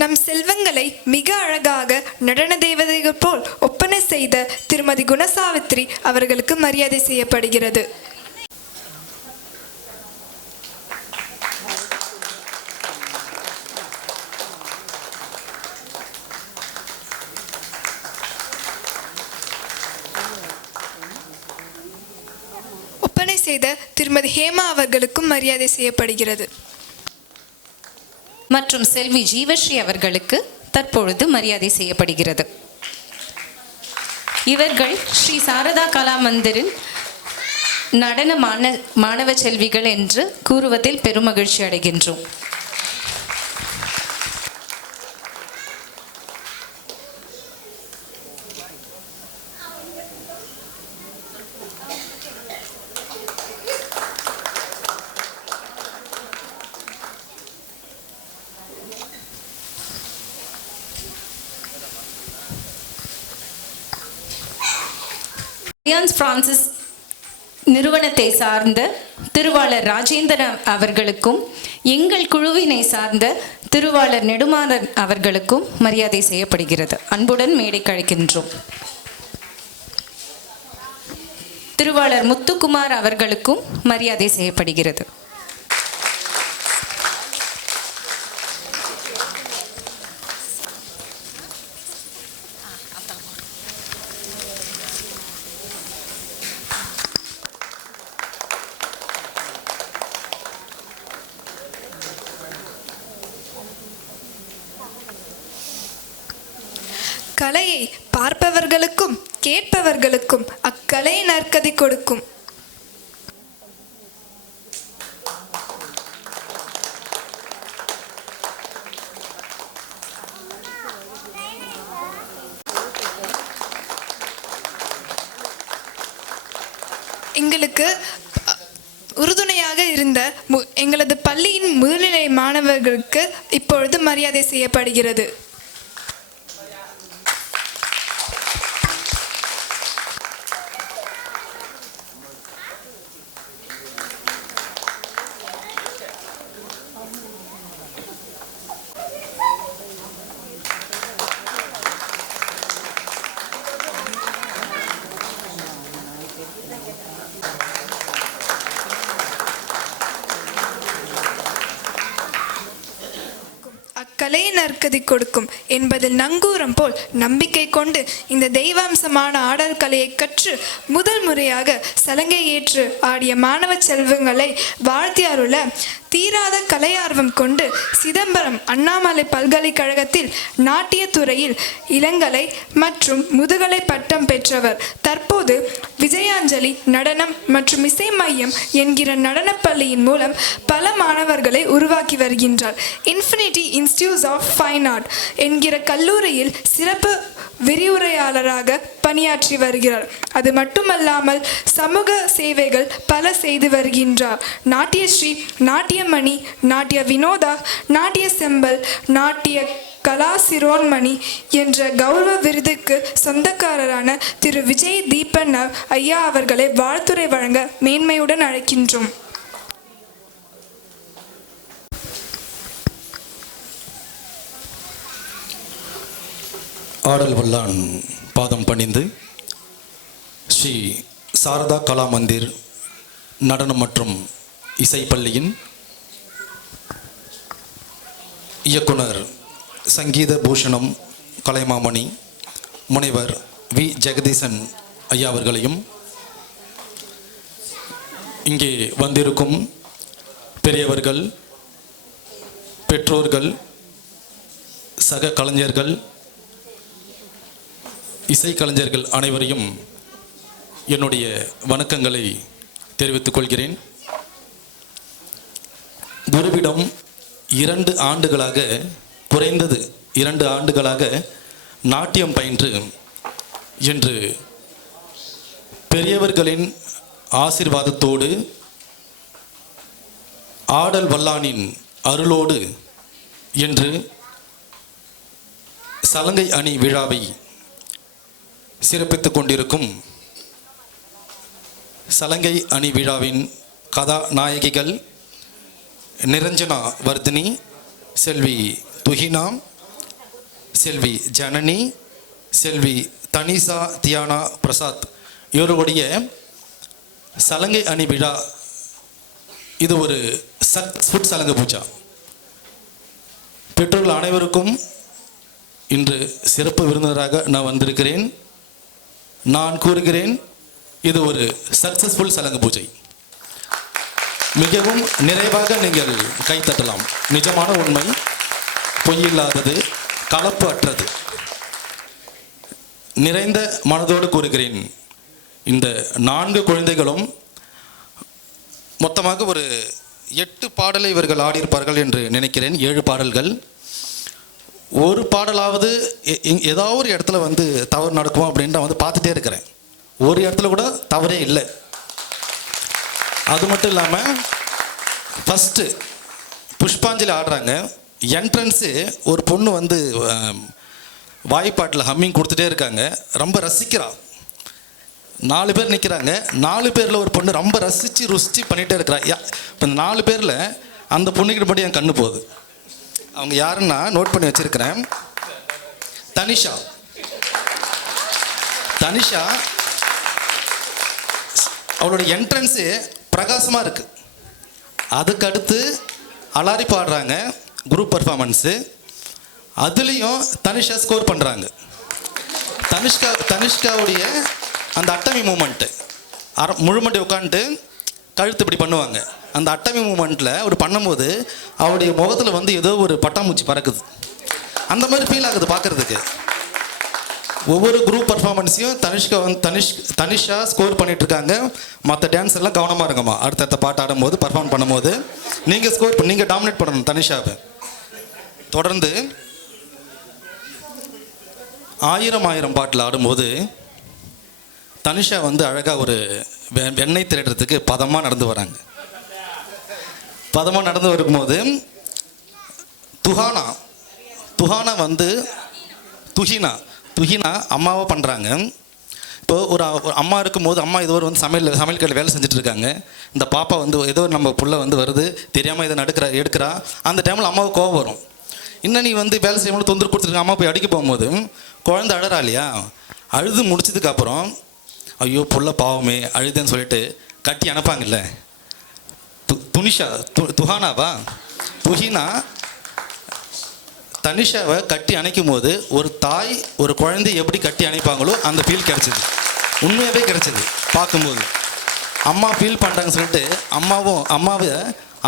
நம் செல்வங்களை மிக அழகாக நடன தேவதைகள் போல் ஒப்பனை செய்த திருமதி குணசாவித்ரி அவர்களுக்கு மரியாதை செய்யப்படுகிறது. ஒப்பனை செய்த திருமதி ஹேமா அவர்களுக்கும் மரியாதை செய்யப்படுகிறது. மற்றும் செல்வி ஜீவஸ்ரீ அவர்களுக்கு தற்பொழுது மரியாதை செய்யப்படுகிறது. இவர்கள் ஸ்ரீ சாரதா கலா மந்திரின் நடன மாணவ செல்விகள் என்று கூறுவதில் பெருமகிழ்ச்சி அடைகின்றோம். அலியான்ஸ் பிரான்சிஸ் நிறுவனத்தை சார்ந்த திருவாளர் ராஜேந்திரன் அவர்களுக்கும் எங்கள் குழுவினை சார்ந்த திருவாளர் நெடுமாறன் அவர்களுக்கும் மரியாதை செய்யப்படுகிறது. அன்புடன் மேடை கழிக்கின்றோம். திருவாளர் முத்துக்குமார் அவர்களுக்கும் மரியாதை செய்யப்படுகிறது. கலையை பார்ப்பவர்களுக்கும் கேட்பவர்களுக்கும் அக்கலை நற்கதி கொடுக்கும். எங்களுக்கு உறுதுணையாக இருந்த எங்களது பள்ளியின் முதுநிலை மாணவர்களுக்கு இப்பொழுது மரியாதை செய்யப்படுகிறது. கலையை நற்கதி கொடுக்கும் என்பதில் நங்கூரம் போல் நம்பிக்கை கொண்டு இந்த தெய்வாம்சமான ஆடல் கலையை கற்று முதல் முறையாக சலங்கை ஏற்று ஆடிய மாணவ செல்வங்களை வாழ்த்தியாருள்ள தீராத கலையார்வம் கொண்டு சிதம்பரம் அண்ணாமலை பல்கலைக்கழகத்தில் நாட்டிய துறையில் இளங்கலை மற்றும் முதுகலை பட்டம் பெற்றவர். தற்போது விஜயாஞ்சலி நடனம் மற்றும் இசை மையம் என்கிற நடனப்பள்ளியின் மூலம் பல மாணவர்களை உருவாக்கி வருகின்றார். Infinity Institute of Fine Art என்கிற கல்லூரியில் சிறப்பு விரிவுரையாளராக பணியாற்றி வருகிறார். அது மட்டுமல்லாமல் சமூக சேவைகள் பல செய்து வருகின்றார். நாட்டியஸ்ரீ, நாட்டியமணி, நாட்டிய வினோதா, நாட்டிய செம்பல், நாட்டிய கலா சிரோன்மணி என்ற கௌரவ விருதுக்கு சொந்தக்காரரான திரு விஜய் தீபன் ஐயா அவர்களை வாழ்த்துரை வழங்க மேன்மையுடன் அழைக்கின்றோம். ஆடல் வல்லான் பாதம் பணிந்து ஸ்ரீ சாரதா கலா மந்திர் நடனம் மற்றும் இசைப்பள்ளியின் இயக்குனர் சங்கீத பூஷணம் கலைமாமணி முனைவர் வி ஜெகதீசன் ஐயா அவர்களையும், இங்கே வந்திருக்கும் பெரியவர்கள், பெற்றோர்கள், சக கலைஞர்கள், இசைக்கலைஞர்கள் அனைவரையும் என்னுடைய வணக்கங்களை தெரிவித்துக் கொள்கிறேன். குருவிடம் 2 ஆண்டுகளாக, குறைந்தது 2 ஆண்டுகளாக நாட்டியம் பயின்று என்று பெரியவர்களின் ஆசீர்வாதத்தோடு ஆடல் வல்லானின் அருளோடு என்று சலங்கை அணி விழாவை சிறப்பித்துக் கொண்டிருக்கும் சலங்கை அணி விழாவின் கதாநாயகிகள் நிரஞ்சனா வர்தினி, செல்வி துஹினா, செல்வி ஜனனி, செல்வி தனிஷா தியானா பிரசாத் இவருடைய சலங்கை அணி விழா இது ஒரு சக்ஸஸ்ஃபுல் சலங்கை பூஜா. பெற்றோர்கள் அனைவருக்கும் இன்று சிறப்பு விருந்தினராக நான் வந்திருக்கிறேன். நான் கூறுகிறேன், இது ஒரு சக்சஸ்ஃபுல் சலங்கு பூஜை. மிகவும் நிறைவாக நீங்கள் கைத்தட்டலாம். நிஜமான உண்மை, பொய்யில்லாதது, கலப்பு அற்றது. நிறைந்த மனதோடு கூறுகிறேன், இந்த 4 குழந்தைகளும் மொத்தமாக ஒரு 8 பாடலை இவர்கள் ஆடியிருப்பார்கள் என்று நினைக்கிறேன். 7 பாடல்கள். ஒரு பாடலாவது ஏதாவது ஒரு இடத்துல வந்து தவறு நடக்கும் அப்படின்ட்டு வந்து பார்த்துட்டே இருக்கிறேன். ஒரு இடத்துல கூட தவறே இல்லை. அது மட்டும் இல்லாமல் ஃபஸ்ட்டு புஷ்பாஞ்சலி ஆடுறாங்க. என்ட்ரன்ஸு ஒரு பொண்ணு வந்து வாய்ப்பாட்டில் ஹம்மிங் கொடுத்துட்டே இருக்காங்க. ரொம்ப ரசிக்கிறா. 4 பேர் நிற்கிறாங்க. 4 பேரில் ஒரு பொண்ணு ரொம்ப ருசித்து பண்ணிகிட்டே இருக்கிறா. இப்போ இந்த 4 பேரில் அந்த பொண்ணுக்கிட்ட மட்டும் என் கண்ணு போகுது. அவங்க யாருன்னா நோட் பண்ணி வச்சிருக்கிறேன். தனிஷா. அவளோட என்ட்ரன்ஸு பிரகாசமாக இருக்குது. அதுக்கடுத்து அலாரி பாடுறாங்க, குரூப் பர்ஃபார்மன்ஸு. அதுலேயும் தனிஷா ஸ்கோர் பண்ணுறாங்க. தனிஷ்காவுடைய அந்த அட்டமி மூமெண்ட்டு முழுமண்டி உட்காந்துட்டு கழுத்து இப்படி பண்ணுவாங்க. அந்த அட்டமி மூமெண்ட்டில் அப்படி பண்ணும்போது அவருடைய முகத்தில் வந்து ஏதோ ஒரு பட்டாம்பூச்சி பறக்குது. அந்த மாதிரி ஃபீல் ஆகுது பார்க்குறதுக்கு. ஒவ்வொரு குரூப் பர்ஃபார்மன்ஸையும் தனிஷா ஸ்கோர் பண்ணிகிட்ருக்காங்க. மற்ற டான்ஸ் எல்லாம் கவனமாக இருங்கம்மா. அடுத்தடுத்த பாட்டு ஆடும்போது பர்ஃபார்ம் பண்ணும்போது நீங்கள் டாமினேட் பண்ணணும் தனிஷாவை. தொடர்ந்து 1000 பாட்டில் ஆடும்போது தனிஷா வந்து அழகாக ஒரு வெண்ணெய் திரட்டுறதுக்கு பதமாக நடந்து வராங்க. பதமாக நடந்து வரும்போது துஹானா வந்து துஹினா அம்மாவை பண்ணுறாங்க. இப்போ ஒரு அம்மா இருக்கும்போது அம்மா ஏதோ ஒரு வந்து சமையல் கடையில் வேலை செஞ்சுட்டு இருக்காங்க. இந்த பாப்பா வந்து ஏதோ நம்ம புள்ள வந்து வருது தெரியாமல் இதை எடுக்கிறா. அந்த டைமில் அம்மாவுக்கு கோவம் வரும். இன்னும் நீ வந்து வேலை செய்யும்போது தொந்தரவு கொடுத்துருக்க. அம்மா போய் அடிக்க போகும்போது குழந்தை அழறா இல்லையா? அழுது முடிச்சதுக்கப்புறம் ஐயோ புள்ள பாவமே அழுதுன்னு சொல்லிட்டு கட்டி அனுப்பாங்கல்ல. துஹினா தனிஷாவை கட்டி அணைக்கும் போது ஒரு தாய் ஒரு குழந்தை எப்படி கட்டி அணைப்பாங்களோ அந்த ஃபீல் கிடைச்சிது. உண்மையாகவே கிடைச்சிது. பார்க்கும்போது அம்மா ஃபீல் பண்ணுறாங்கன்னு சொல்லிட்டு அம்மாவை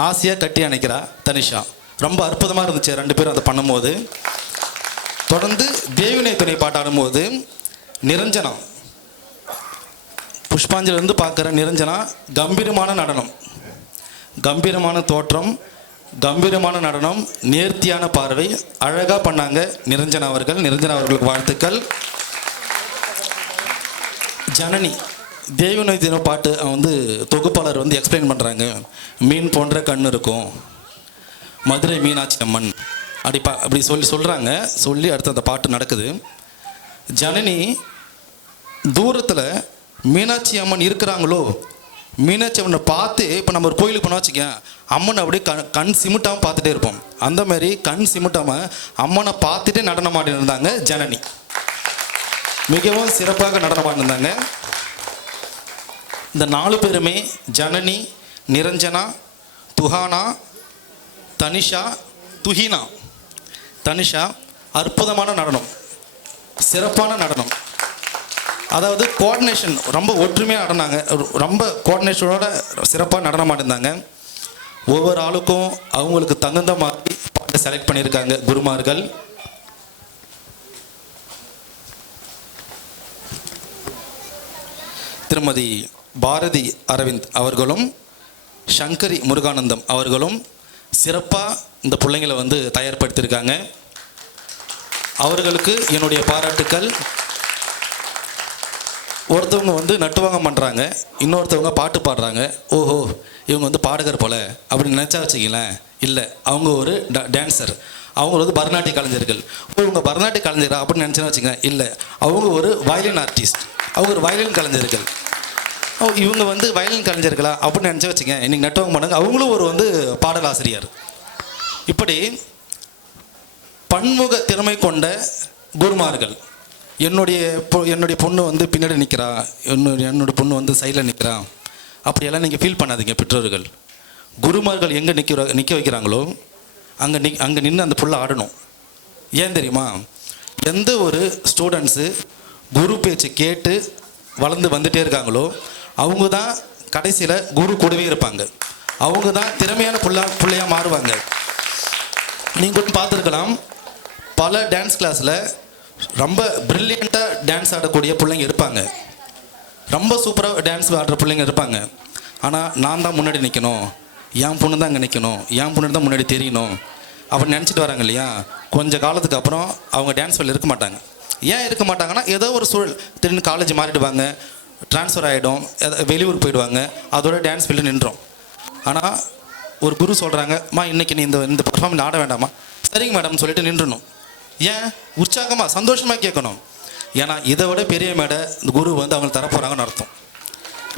ஆசையாக கட்டி அணைக்கிறா தனிஷா. ரொம்ப அற்புதமாக இருந்துச்சு ரெண்டு பேரும் அதை பண்ணும்போது. தொடர்ந்து தேவினை துணை பாட்டாடும்போது நிரஞ்சனா, புஷ்பாஞ்சலிருந்து பார்க்குற நிரஞ்சனா கம்பீரமான நடனம், கம்பீரமான தோற்றம், கம்பீரமான நடனம், நேர்த்தியான பார்வை, அழகாக பண்ணாங்க நிரஞ்சனா அவர்கள். நிரஞ்சனா அவர்களுக்கு வாழ்த்துக்கள். ஜனனி, தேவினை தினம் பாட்டு வந்து தொகுப்பாளர் வந்து எக்ஸ்பிளைன் பண்ணுறாங்க. மீன் போன்ற கண் இருக்கும், மதுரை மீனாட்சி அம்மன் அப்படி சொல்கிறாங்க. சொல்லி அடுத்து அந்த பாட்டு நடக்குது. ஜனனி தூரத்தில் மீனாட்சி அம்மன் இருக்கிறாங்களோ, மீனாட்சி அம்மனை பார்த்து இப்போ நம்ம ஒரு கோயிலுக்கு போனால் வச்சுக்கேன், அம்மனை அப்படியே கண் சிமிட்டாமல் பார்த்துட்டே இருப்போம். அந்த மாதிரி கண் சிமிட்டாமல் அம்மனை பார்த்துட்டே நடனம் ஆடிட்டு இருந்தாங்க ஜனனி. மிகவும் சிறப்பாக நடனம் ஆடிருந்தாங்க. இந்த 4 பேருமே ஜனனி, நிரஞ்சனா, துஹானா, தனிஷா, துஹினா. தனிஷா அற்புதமான நடனம், சிறப்பான நடனம். அதாவது கோஆர்டினேஷன் ரொம்ப ஒற்றுமையாக நடனாங்க. ரொம்ப கோஆர்டினேஷனோட சிறப்பாக நடனம் ஆடிருந்தாங்க. ஒவ்வொரு ஆளுக்கும் அவங்களுக்கு தகுந்த மாதிரி பாட்டை செலக்ட் பண்ணியிருக்காங்க குருமார்கள். திருமதி பாரதி அரவிந்த் அவர்களும் சங்கரி முருகானந்தம் அவர்களும் சிறப்பாக இந்த பிள்ளைங்களை வந்து தயார்படுத்தியிருக்காங்க. அவர்களுக்கு என்னுடைய பாராட்டுக்கள். ஒருத்தவங்க வந்து நட்டுவாங்க பண்ணுறாங்க, இன்னொருத்தவங்க பாட்டு பாடுறாங்க. ஓஹோ, இவங்க வந்து பாடகர் போல அப்படின்னு நினச்சா வச்சுக்கலாம். இல்லை, அவங்க ஒரு டான்ஸர், அவங்க வந்து பரதநாட்டிய கலைஞர்கள். இவங்க பரதநாட்டிய கலைஞரா அப்படின்னு நினச்சேன்னு வச்சுக்கேன். இல்லை, அவங்க ஒரு வயலின் ஆர்டிஸ்ட், அவங்க ஒரு வயலின் கலைஞர்கள். இவங்க வந்து வயலின் கலைஞர்களா அப்படின்னு நினச்சா வச்சுங்க. இன்றைக்கி நட்டுவாங்க பண்ணாங்க, அவங்களும் ஒரு வந்து பாடலாசிரியர். இப்படி பன்முக திறமை கொண்ட குருமார்கள். என்னுடைய பொண்ணு வந்து பின்னாடி நிற்கிறா, என்னோட பொண்ணு வந்து சைடில் நிற்கிறா, அப்படியெல்லாம் நீங்கள் ஃபீல் பண்ணாதீங்க பெற்றோர்கள். குருமார்கள் எங்கே நிற்க வைக்கிறாங்களோ அங்கே நின்று அந்த புள்ள ஆடணும். ஏன் தெரியுமா? எந்த ஒரு ஸ்டூடெண்ட்ஸு குரு பேச்சு கேட்டு வளர்ந்து வந்துட்டே இருக்காங்களோ அவங்க தான் கடைசியில் குரு கூடவே இருப்பாங்க. அவங்க தான் திறமையான பிள்ளையாக மாறுவாங்க. நீங்கள் பார்த்துருக்கலாம், பல டான்ஸ் கிளாஸில் ரொம்ப ப்ரில்லியண்ட்டாக டான்ஸ் ஆடக்கூடிய பிள்ளைங்க இருப்பாங்க, ரொம்ப சூப்பராக டான்ஸ் ஆடுற பிள்ளைங்க இருப்பாங்க. ஆனால் நான் தான் முன்னாடி நிற்கணும், என் பொண்ணு தான் அங்கே நிற்கணும், என் பொண்ணு தான் முன்னாடி தெரியணும் அப்படின்னு நினச்சிட்டு வராங்க இல்லையா? கொஞ்சம் காலத்துக்கு அப்புறம் அவங்க டான்ஸ் ஃபீல்டில் இருக்க மாட்டாங்க. ஏன் இருக்க மாட்டாங்கன்னா, ஏதோ ஒரு சூழல், திடீர்னு காலேஜ் மாறிடுவாங்க, ட்ரான்ஸ்ஃபர் ஆகிடும், வெளியூர் போயிடுவாங்க, அதோட டான்ஸ் ஃபீல்டு நின்றோம். ஆனால் ஒரு குரு சொல்கிறாங்கம்மா, இன்றைக்கி நீ இந்த பர்ஃபார்மன்ஸ் ஆட வேண்டாமா? சரிங்க மேடம் சொல்லிட்டு நின்றணும். ஏன்? உற்சாகமாக சந்தோஷமாக கேட்கணும். ஏன்னா இதை விட பெரிய மேடை இந்த குரு வந்து அவங்க தரப்போகிறாங்கன்னு அர்த்தம்.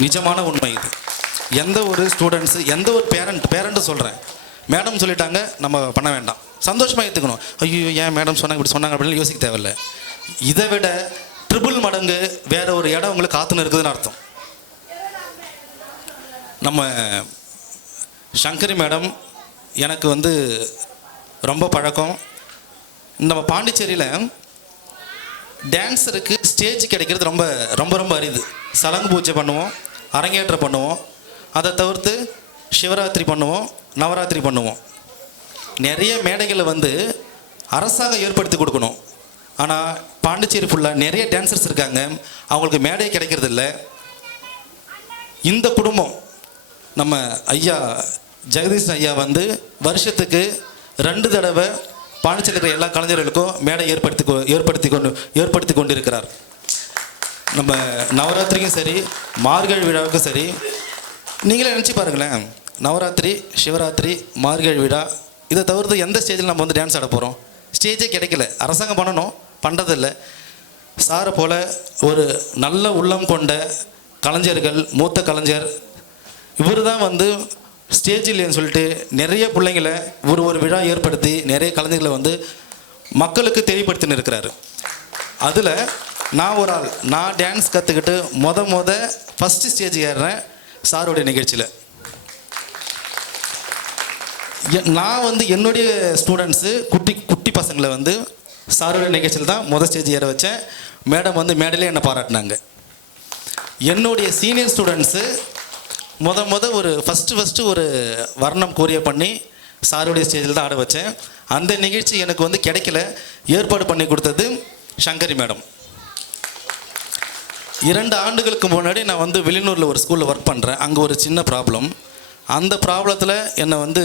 நிஜமான உண்மை இது. எந்த ஒரு ஸ்டூடெண்ட்ஸு, எந்த ஒரு பேரண்ட்டு சொல்கிறேன், மேடம் சொல்லிட்டாங்க நம்ம பண்ண வேண்டாம், சந்தோஷமாக ஏற்றுக்கணும். ஐயோ ஏன் மேடம் சொன்னாங்க இப்படி சொன்னாங்க அப்படின்னு யோசிக்க தேவையில்லை. இதை விட ட்ரிபிள் மடங்கு வேற ஒரு இடம் உங்களுக்கு காத்துன்னு இருக்குதுன்னு அர்த்தம். நம்ம சங்கரி மேடம் எனக்கு வந்து ரொம்ப பழக்கம். நம்ம பாண்டிச்சேரியில் டான்ஸருக்கு ஸ்டேஜ் கிடைக்கிறது ரொம்ப ரொம்ப ரொம்ப அரிது. சலங்கு பூஜை பண்ணுவோம், அரங்கேற்றம் பண்ணுவோம், அதை தவிர்த்து சிவராத்திரி பண்ணுவோம், நவராத்திரி பண்ணுவோம். நிறைய மேடைகளை வந்து அரசாங்கம் ஏற்படுத்தி கொடுக்கணும். ஆனால் பாண்டிச்சேரி ஃபுல்லாக நிறைய டான்சர்ஸ் இருக்காங்க, அவங்களுக்கு மேடை கிடைக்கிறது இல்லை. இந்த குடும்பம் நம்ம ஐயா ஜெகதீஷ் ஐயா வந்து வருஷத்துக்கு 2 தடவை பாண்டிச்சேரியில் இருக்கிற எல்லா கலைஞர்களுக்கும் மேடை ஏற்படுத்தி கொண்டிருக்கிறார். நம்ம நவராத்திரிக்கும் சரி, மார்கழி விழாவுக்கும் சரி, நீங்களே நினச்சி பாருங்களேன், நவராத்திரி, சிவராத்திரி, மார்கழி விழா, இதை தவிர்த்து எந்த ஸ்டேஜில் நம்ம வந்து டான்ஸ் ஆட போகிறோம்? ஸ்டேஜே கிடைக்கல. அரசாங்கம் பண்ணணும், பண்ணுறதில்லை. சாரை போல் ஒரு நல்ல உள்ளம் கொண்ட கலைஞர்கள், மூத்த கலைஞர் இவர் தான் வந்து ஸ்டேஜ் இல்லைன்னு சொல்லிட்டு நிறைய பிள்ளைங்களை ஒரு விழா ஏற்படுத்தி நிறைய கலைஞர்களை வந்து மக்களுக்கு தெரியப்படுத்தின்னு இருக்கிறாரு. அதில் நான் ஒரு ஆள். நான் டான்ஸ் கற்றுக்கிட்டு ஃபஸ்ட்டு ஸ்டேஜ் ஏறுறேன் சாருடைய நிகழ்ச்சியில். நான் வந்து என்னுடைய ஸ்டூடெண்ட்ஸு குட்டி பசங்களை வந்து சாரோட நிகழ்ச்சியில் தான் முதல் ஸ்டேஜ் ஏற வச்சேன். மேடம் வந்து மேடையிலே என்னை பாராட்டினாங்க. என்னுடைய சீனியர் ஸ்டூடெண்ட்ஸு ஒரு ஃபஸ்ட்டு ஒரு வர்ணம் கோரியா பண்ணி சாருடைய ஸ்டேஜில் தான் ஆட வச்சேன். அந்த நிகழ்ச்சி எனக்கு வந்து கிடைக்கல. ஏற்பாடு பண்ணி கொடுத்தது சங்கரி மேடம். 2 ஆண்டுகளுக்கு முன்னாடி நான் வந்து வெளியூரில் ஒரு ஸ்கூலில் ஒர்க் பண்ணுறேன். அங்கே ஒரு சின்ன ப்ராப்ளம். அந்த ப்ராப்ளத்தில் என்னை வந்து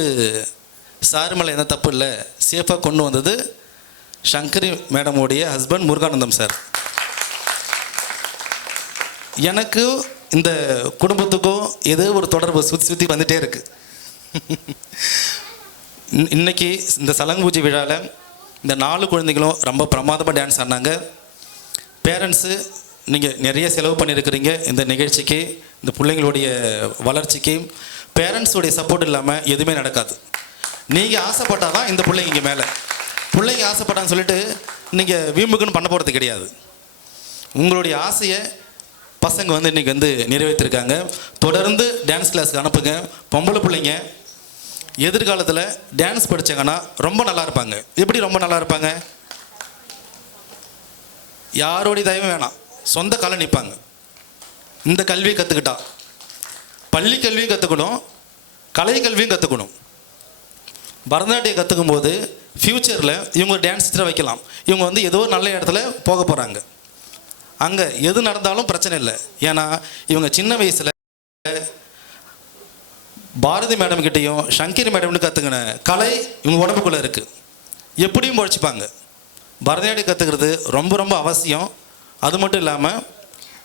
சார் மேலே எந்த தப்பு இல்லை, சேஃபாக கொண்டு வந்தது சங்கரி மேடமுடைய ஹஸ்பண்ட் முருகானந்தம் சார். எனக்கு இந்த குடும்பத்துக்கும் ஏதோ ஒரு தொடர்பு சுற்றி வந்துகிட்டே இருக்குது. இன்னைக்கு இந்த சலங்கு பூஜை விழாவில் இந்த 4 குழந்தைகளும் ரொம்ப பிரமாதமாக டான்ஸ் ஆடினாங்க. பேரண்ட்ஸு நீங்கள் நிறைய செலவு பண்ணியிருக்கிறீங்க இந்த நிகழ்ச்சிக்கு, இந்த பிள்ளைங்களுடைய வளர்ச்சிக்கு. பேரண்ட்ஸுடைய சப்போர்ட் இல்லாமல் எதுவுமே நடக்காது. நீங்கள் ஆசைப்பட்டால் தான் இந்த பிள்ளைங்க இங்கே மேலே. பிள்ளைங்க ஆசைப்பட்டான்னு சொல்லிட்டு நீங்கள் வீம்புக்குன்னு பண்ண போகிறது கிடையாது. உங்களுடைய ஆசையை பசங்க வந்து இன்றைக்கி வந்து நிறைவேற்றிருக்காங்க. தொடர்ந்து டான்ஸ் கிளாஸுக்கு அனுப்புங்க. பொம்பளை பிள்ளைங்க எதிர்காலத்தில் டான்ஸ் படித்தாங்கன்னா ரொம்ப நல்லா இருப்பாங்க. எப்படி ரொம்ப நல்லா இருப்பாங்க? யாரோடைய தயவும் வேணாம், சொந்த காலை நிற்பாங்க. இந்த கல்வியை கற்றுக்கிட்டா பள்ளி கல்வியும் கற்றுக்கணும், கலை கல்வியும் கற்றுக்கணும். பரதநாட்டியம் கற்றுக்கும் போது ஃப்யூச்சரில் இவங்க டான்ஸ் டீச்சரை வைக்கலாம். இவங்க வந்து ஏதோ நல்ல இடத்துல போக போகிறாங்க. அங்கே எது நடந்தாலும் பிரச்சனை இல்லை. ஏன்னா இவங்க சின்ன வயசில் பாரதி மேடம் கிட்டேயும் சங்கரி மேடம்னு கற்றுக்கின கலை இவங்க உடம்புக்குள்ளே இருக்குது. எப்படியும் பொழைச்சிப்பாங்க. பரதநாட்டியம் கற்றுக்கிறது ரொம்ப ரொம்ப அவசியம். அது மட்டும் இல்லாமல்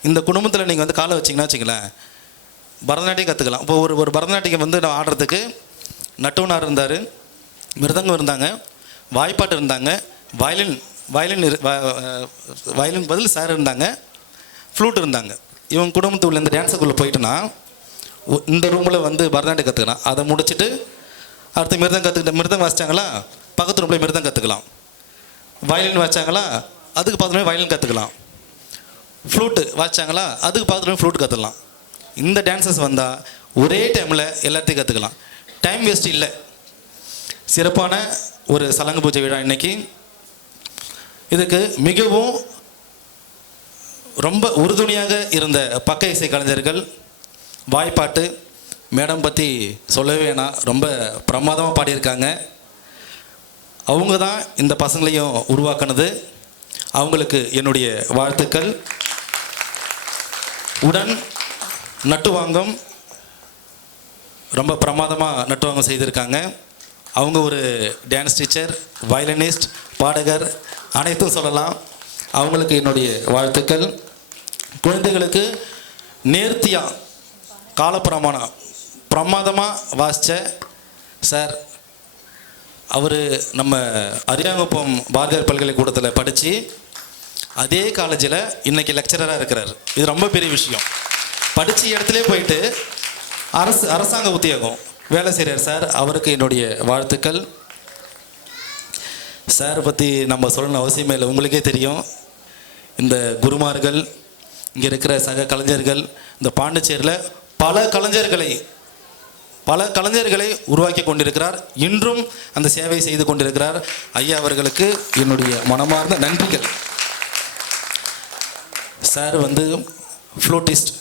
இந்த குடும்பத்தில் நீங்கள் வந்து காலை வச்சிங்கன்னா வச்சுங்களேன், பரதநாட்டியம் கற்றுக்கலாம். இப்போ ஒரு பரதநாட்டியம் வந்து நான் ஆடுறதுக்கு நட்டுவனார் இருந்தார், மிருதங்கம் இருந்தாங்க, வாய்ப்பாட்டு இருந்தாங்க, வயலின் பதில் சார் இருந்தாங்க, ஃப்ளூட் இருந்தாங்க. இவங்க குடும்பத்துக்குள்ள இந்த டான்ஸுக்குள்ளே போயிட்டுனா இந்த ரூமில் வந்து பரதநாட்டியம் கற்றுக்கலாம். அதை முடிச்சுட்டு அடுத்து மிருதம் வாசித்தாங்களா, பக்கத்து ரூமில் மிருதம் கற்றுக்கலாம். வயலின் வாசித்தாங்களா, அதுக்கு பார்த்துமே வயலின் கற்றுக்கலாம். ஃப்ளூட்டு வாசித்தாங்களா, அதுக்கு பார்த்துமே ஃப்ளூட் கற்றுக்கலாம். இந்த டான்ஸஸ் வந்தால் ஒரே டைமில் எல்லாத்தையும் கற்றுக்கலாம். டைம் வேஸ்ட் இல்லை. சிறப்பான ஒரு சலங்கு பூஜை விழா இன்றைக்கி. இதுக்கு மிகவும் ரொம்ப உறுதுணையாக இருந்த பக்க இசை கலைஞர்கள், வாய்ப்பாட்டு மேடம் பற்றி சொல்லவே வேணாம், ரொம்ப பிரமாதமாக பாடியிருக்காங்க. அவங்க தான் இந்த பசங்களையும் உருவாக்குனது. அவங்களுக்கு என்னுடைய வாழ்த்துக்கள். உடன் நட்டுவாங்கம் ரொம்ப பிரமாதமாக நட்டுவாங்கம் செய்திருக்காங்க. அவங்க ஒரு டான்ஸ் டீச்சர், வயலினிஸ்ட், பாடகர், அனைத்தும் சொல்லலாம். அவங்களுக்கு என்னுடைய வாழ்த்துக்கள். குழந்தைகளுக்கு நேர்த்தியாக காலப்பிரமாணம் பிரமாதமாக வாசித்த சார், அவர் நம்ம அரியாங்குப்பம் பாரதியார் பல்கலைக்கூடத்தில் படித்து அதே காலேஜில் இன்றைக்கி லெக்சரராக இருக்கிறார். இது ரொம்ப பெரிய விஷயம். படித்த இடத்துலே போயிட்டு அரசாங்க உத்தியோகம் வேலை செய்கிறார் சார். அவருக்கு என்னுடைய வாழ்த்துக்கள். சார் பற்றி நம்ம சொல்லணும் அவசியமே இல்லை, உங்களுக்கே தெரியும். இந்த குருமார்கள், இங்கே இருக்கிற சக கலைஞர்கள், இந்த பாண்டிச்சேரியில் பல கலைஞர்களை உருவாக்கி கொண்டிருக்கிறார். இன்றும் அந்த சேவை செய்து கொண்டிருக்கிறார். ஐயா அவர்களுக்கு என்னுடைய மனமார்ந்த நன்றிகள். சார் வந்து ஃப்ளூட்டிஸ்ட்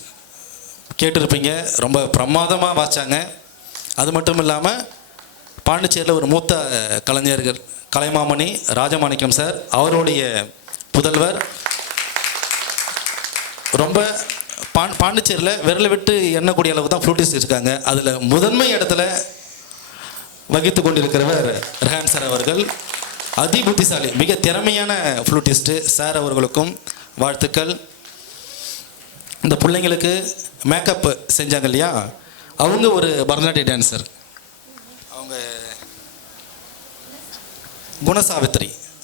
கேட்டிருப்பீங்க, ரொம்ப பிரமாதமாக வாசித்தாங்க. அது மட்டும் இல்லாமல் பாண்டிச்சேரியில் ஒரு மூத்த கலைஞர்கள் கலைமாமணி ராஜமாணிக்கம் சார், அவருடைய புதல்வர், ரொம்ப பாண்டிச்சேரியில் விரலை விட்டு எண்ணக்கூடிய அளவு தான் ஃப்ளூட்டிஸ்ட் இருக்காங்க. அதில் முதன்மை இடத்துல வகித்து கொண்டிருக்கிறவர் ரெஹான் சார் அவர்கள். அதிபுத்திசாலி, மிக திறமையான ஃப்ளூட்டிஸ்ட்டு சார் அவர்களுக்கும் வாழ்த்துக்கள். இந்த பிள்ளைங்களுக்கு மேக்கப் செஞ்சாங்க இல்லையா, அவங்க ஒரு பரதநாட்டிய டான்ஸர். அவங்க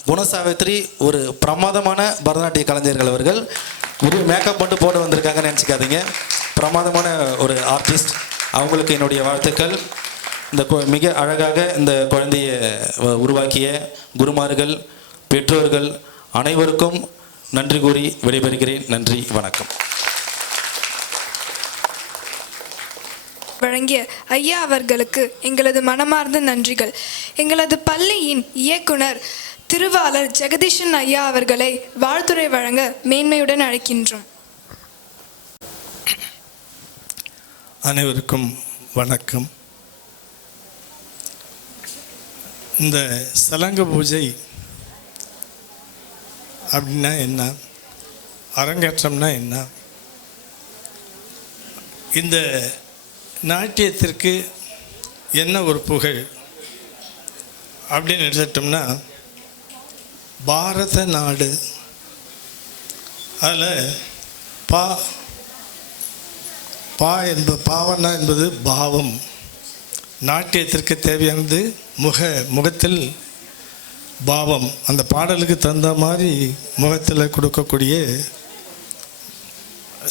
குணசாவித்ரி ஒரு பிரமாதமான பரதநாட்டிய கலைஞர்கள். அவர்கள் வெறும் மேக்கப் மட்டும் போட்டு வந்திருக்காங்கன்னு நினச்சிக்காதீங்க, பிரமாதமான ஒரு ஆர்டிஸ்ட். அவங்களுக்கு என்னுடைய வாழ்த்துக்கள். இந்த மிக அழகாக இந்த குழந்தையை உருவாக்கிய குருமார்கள், பெற்றோர்கள் அனைவருக்கும் நன்றி கூறி விடைபெறுகிறேன். நன்றி, வணக்கம். வழங்கிய ஐயா அவர்களுக்கு எங்களது மனமார்ந்த நன்றிகள். எங்களது பள்ளியின் இயக்குனர் திருவாளர் ஜெகதீஷன் ஐயா அவர்களை வாழ்த்துரை வழங்க மேன்மையுடன் அழைக்கின்றோம். அனைவருக்கும் வணக்கம். இந்த சலங்க பூஜை அப்படின்னா என்ன, அரங்கேற்றம்னா என்ன, இந்த நாட்டியத்திற்கு என்ன ஒரு புகழ் அப்படின்னு எடுத்துட்டோம்னா, பாரத நாடு, அதில் பாவனா என்பது பாவம். நாட்டியத்திற்கு தேவையானது முகத்தில் பாவம். அந்த பாடலுக்கு தகுந்த மாதிரி முகத்தில் கொடுக்கக்கூடிய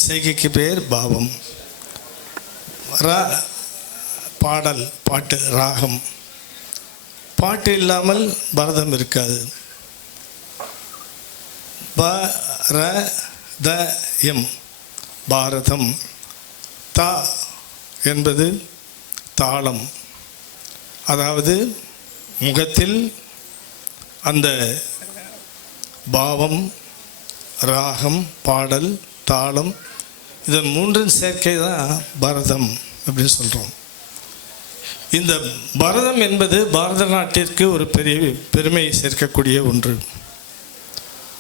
செய்கைக்கு பேர் பாவம். பாட்டு ராகம். பாட்டு இல்லாமல் பரதம் இருக்காது. பாரதம். தா என்பது தாளம். அதாவது முகத்தில் அந்த பாவம், ராகம், பாடல், தாளம், இதன் மூன்றின் சேர்க்கை தான் பரதம் அப்படின்னு சொல்கிறோம். இந்த பரதம் என்பது பாரத நாட்டிற்கு ஒரு பெரிய பெருமையை சேர்க்கக்கூடிய ஒன்று.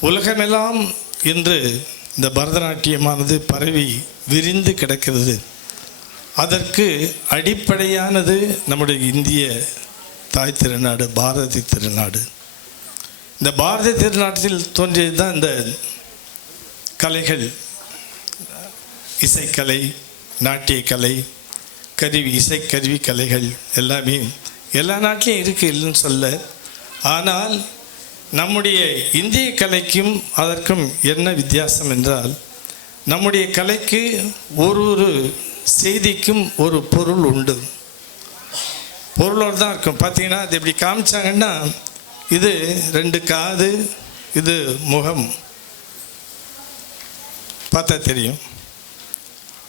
உலகமெல்லாம் இன்று இந்த பரதநாட்டியமானது பரவி விரிந்து கிடக்கிறது. அதற்கு அடிப்படையானது நம்முடைய இந்திய தாய் திருநாடு, பாரதி திருநாடு. இந்த பாரதி திருநாட்டில் தோன்றியது தான் இந்த கலைகள், இசைக்கலை, நாட்டியக்கலை, இசைக்கருவி கலைகள் எல்லாமே எல்லா நாட்டிலையும் இருக்குது, இல்லைன்னு சொல்ல. ஆனால் நம்முடைய இந்திய கலைக்கும் அதற்கும் என்ன வித்தியாசம் என்றால், நம்முடைய கலைக்கு ஒரு செய்திக்கும் ஒரு பொருள் உண்டு. பொருளோடு தான் இருக்கும். பார்த்தீங்கன்னா அது எப்படி காமிச்சாங்கன்னா, இது 2 காது, இது முகம், பார்த்தா தெரியும்.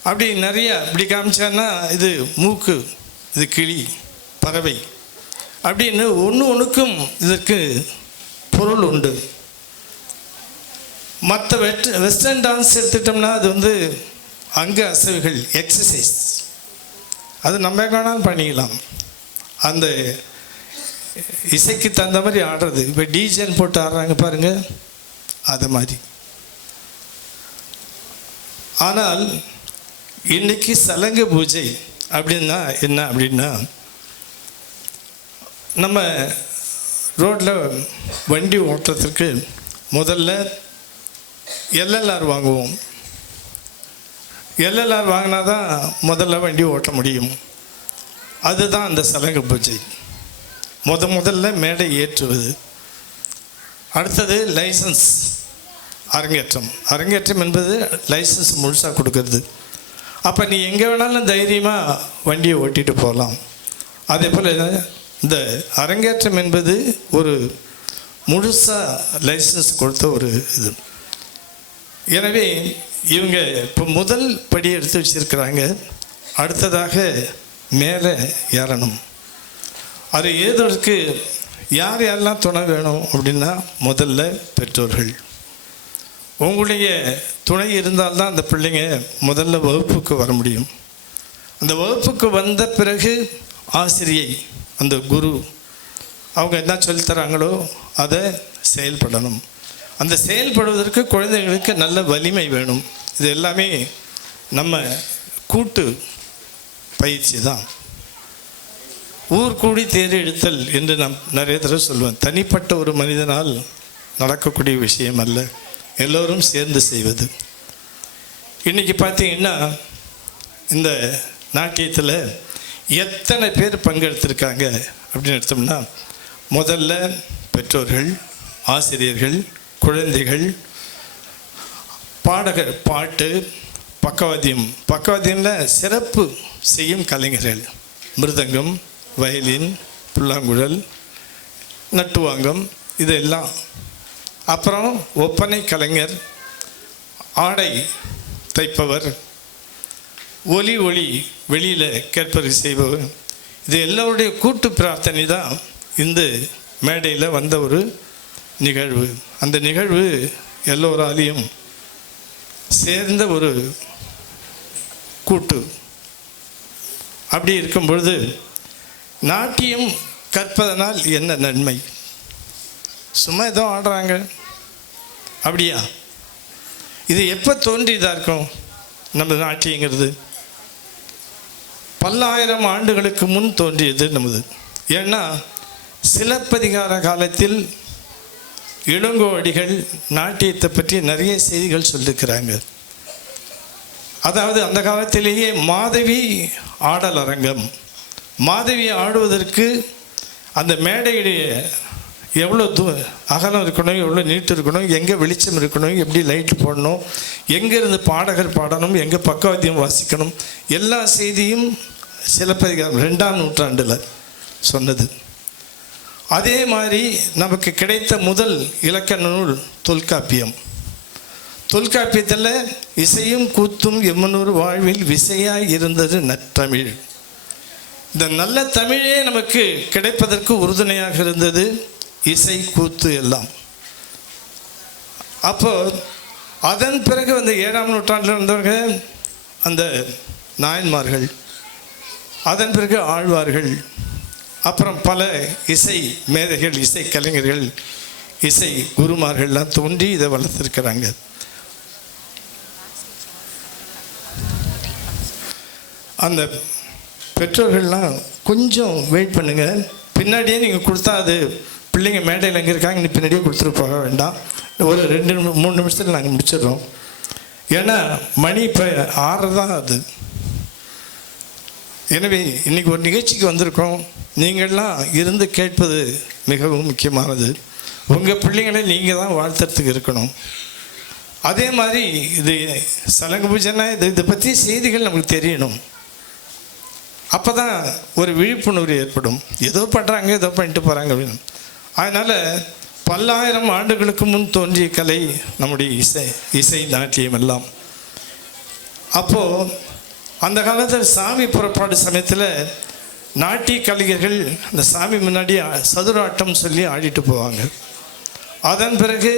அப்படி நிறையா இப்படி காமிச்சாங்கன்னா இது மூக்கு, இது கிளி, பறவை, அப்படின்னு ஒன்றுக்கும் இதற்கு பொருள் உண்டு. மற்ற வெஸ்டர்ன் டான்ஸ் எடுத்துட்டோம்னா அது வந்து அங்க அசைவுகள், எக்ஸசைஸ், அது நம்ம வேணாலும் பண்ணிக்கலாம். அந்த இசைக்கு தகுந்த மாதிரி ஆடுறது. இப்போ டிஜேன்னு போட்டு ஆடுறாங்க பாருங்க, அது மாதிரி. ஆனால் இன்னைக்கு சலங்க பூஜை அப்படின்னா என்ன அப்படின்னா, நம்ம ரோட்டில் வண்டி ஓட்டுறதுக்கு முதல்ல எல்எல்ஆர் வாங்குவோம். எல்எல்ஆர் வாங்கினா தான் முதல்ல வண்டி ஓட்ட முடியும். அதுதான் அந்த சலங்க பூஜை. முதல்ல மேடை ஏற்றுவது. அடுத்தது லைசன்ஸ், அரங்கேற்றம். அரங்கேற்றம் என்பது லைசன்ஸ் முழுசாக கொடுக்கறது. அப்போ நீ எங்கே வேணாலும் தைரியமாக வண்டியை ஓட்டிகிட்டு போகலாம். அதே போல் இந்த அரங்கேற்றம் என்பது ஒரு முழுசாக லைசன்ஸ் கொடுத்த ஒரு இது. எனவே இவங்க இப்போ முதல் படி எடுத்து வச்சுருக்கிறாங்க. அடுத்ததாக மேலே ஏறணும். அது ஏதற்கு யாரெல்லாம் துணை வேணும் அப்படின்னா, முதல்ல பெற்றோர்கள். உங்களுடைய துணை இருந்தால்தான் அந்த பிள்ளைங்க முதல்ல வகுப்புக்கு வர முடியும். அந்த வகுப்புக்கு வந்த பிறகு ஆசிரியை, அந்த குரு, அவங்க என்ன சொல்லித்தராங்களோ அதை செயல்படணும். அந்த செயல்படுவதற்கு குழந்தைங்களுக்கு நல்ல வலிமை வேணும். இது எல்லாமே நம்ம கூட்டு பயிற்சி தான். ஊர் கூடி தேர் இழுத்தல் என்று நான் நிறைய தடவை சொல்லுவேன். தனிப்பட்ட ஒரு மனிதனால் நடக்கக்கூடிய விஷயம் அல்ல, எல்லோரும் சேர்ந்து செய்வது. இன்றைக்கி பார்த்தீங்கன்னா இந்த நாட்டியத்தில் எத்தனை பேர் பங்கெடுத்திருக்காங்க அப்படின்னு எடுத்தோம்னா, முதல்ல பெற்றோர்கள், ஆசிரியர்கள், குழந்தைகள், பாடகர், பாட்டு, பக்கவாத்தியமில் சிறப்பு செய்யும் கலைஞர்கள், மிருதங்கம், வயலின், புல்லாங்குழல், நட்டுவாங்கம், இதெல்லாம். அப்புறம் ஒப்பனை கலைஞர், ஆடை தைப்பவர், ஒலி வெளியில் கேட்பது செய்பவர். இது எல்லோருடைய கூட்டு பிரார்த்தனை தான் இந்த மேடையில் வந்த ஒரு நிகழ்வு. அந்த நிகழ்வு எல்லோராலையும் சேர்ந்த ஒரு கூட்டு. அப்படி இருக்கும் பொழுது நாட்டியம் கற்பதனால் என்ன நன்மை? சும்மா ஏதோ ஆடுறாங்க அப்படியா? இது எப்போ தோன்றியதாக இருக்கும்? நம்ம நாட்டியங்கிறது பல்லாயிரம் ஆண்டுகளுக்கு முன் தோன்றியது நமது. ஏன்னா சிலப்பதிகார காலத்தில் இளங்கோவடிகள் நாட்டியத்தை பற்றி நிறைய செய்திகள் சொல்லியிருக்கிறாங்க. அதாவது அந்த காலத்திலேயே மாதவி ஆடல் அரங்கம், மாதவி ஆடுவதற்கு அந்த மேடையுடைய எவ்வளோ அகலம் இருக்கணும், எவ்வளோ நீட்டு இருக்கணும், எங்கே வெளிச்சம் இருக்கணும், எப்படி லைட்டு போடணும், எங்கேருந்து பாடகர் பாடணும், எங்கே பக்கவாத்தியம் வாசிக்கணும், எல்லா செய்தியும் சிலப்பதிகாரம் 2ஆம் நூற்றாண்டில் சொன்னது. அதே மாதிரி நமக்கு கிடைத்த முதல் இலக்கண நூல் தொல்காப்பியம். தொல்காப்பியத்தில் இசையும் கூத்தும் எம்மனூர் வாழ்வில் விசையாய் இருந்தது நற்றமிழ். இந்த நல்ல தமிழே நமக்கு கிடைப்பதற்கு உறுதுணையாக இருந்தது இசை கூத்து எல்லாம். அப்போ அதன் பிறகு அந்த 7ஆம் நூற்றாண்டில் இருந்தவங்க அந்த நாயன்மார்கள், அதன் பிறகு ஆழ்வார்கள், அப்புறம் பல இசை மேதைகள், இசை கலைஞர்கள், இசை குருமார்கள்லாம் தோன்றி இதை வளர்த்துருக்கிறாங்க. அந்த பெற்றோர்கள்லாம் கொஞ்சம் வெயிட் பண்ணுங்கள், பின்னாடியே நீங்கள் கொடுத்தா அது பிள்ளைங்க மேடையில் எங்கே இருக்காங்க, நீ பின்னாடியே கொடுத்துட்டு போக வேண்டாம். ஒரு 2-3 நிமிஷத்தில் நாங்கள் முடிச்சிடுறோம். ஏன்னா மணி இப்போ 6 தான் அது. எனவே இன்றைக்கி ஒரு நிகழ்ச்சிக்கு வந்திருக்கோம். நீங்கள்லாம் இருந்து கேட்பது மிகவும் முக்கியமானது. உங்கள் பிள்ளைங்களை நீங்கள் தான் வாழ்த்துறதுக்கு இருக்கணும். அதே மாதிரி இது சலங்கு பூஜைன்னா இதை பற்றி செய்திகள் நமக்கு தெரியணும். அப்போ தான் ஒரு விழிப்புணர்வு ஏற்படும். ஏதோ பண்ணுறாங்க, ஏதோ பண்ணிட்டு போகிறாங்க அப்படின்னு. அதனால் பல்லாயிரம் ஆண்டுகளுக்கு முன் தோன்றிய கலை நம்முடைய இசை நாட்டியம் எல்லாம். அப்போது அந்த காலத்தில் சாமி புறப்பாடு சமயத்தில் நாட்டிய கலைஞர்கள் அந்த சாமி முன்னாடி சதுராட்டம் சொல்லி ஆடிட்டு போவாங்க. அதன் பிறகு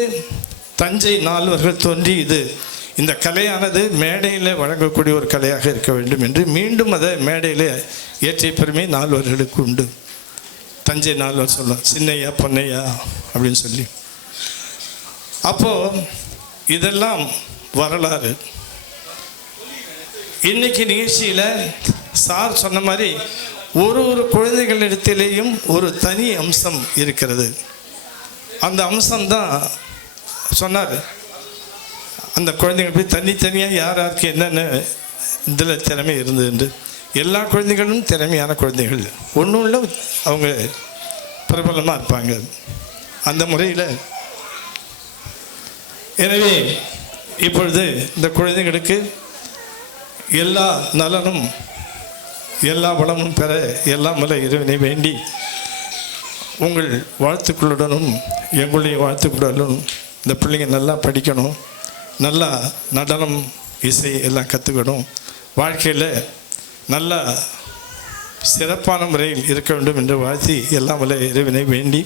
தஞ்சை நால்வர்கள் தோன்றி இந்த கலையானது மேடையில் வழங்கக்கூடிய ஒரு கலையாக இருக்க வேண்டும் என்று மீண்டும் அதை மேடையில் ஏற்றிய பெருமை நால்வர்களுக்கு உண்டு. தஞ்சை நால்வர் சொல்லலாம், சின்னையா பொன்னையா அப்படின்னு சொல்லி. அப்போது இதெல்லாம் வரலாறு. இன்னைக்கு நிகழ்ச்சியில் சார் சொன்ன மாதிரி ஒரு குழந்தைகளிடத்திலேயும் ஒரு தனி அம்சம் இருக்கிறது. அந்த அம்சம்தான் சொன்னார். அந்த குழந்தைகள் போய் தனித்தனியாக யாருக்கு என்னென்ன இதில் திறமை இருந்தது என்று. எல்லா குழந்தைகளும் திறமையான குழந்தைகள், ஒன்றும் இல்லை அவங்க பிரபலமாக இருப்பாங்க அந்த முறையில். எனவே இப்பொழுது இந்த குழந்தைகளுக்கு எல்லா நலனும் எல்லா வளமும் பெற எல்லாம் வல்ல இறைவனை வேண்டி உங்கள் வாழ்த்துக்களுடனும் எங்களுடைய வாழ்த்துக்களுடனும் இந்த பிள்ளைங்க நல்லா படிக்கணும், நல்லா நடனம் இசை எல்லாம் கற்றுக்கணும், வாழ்க்கையில் நல்லா சிறப்பான முறையில் இருக்க வேண்டும் என்று வாழ்த்தி எல்லாம் வல்ல இறைவனை வேண்டி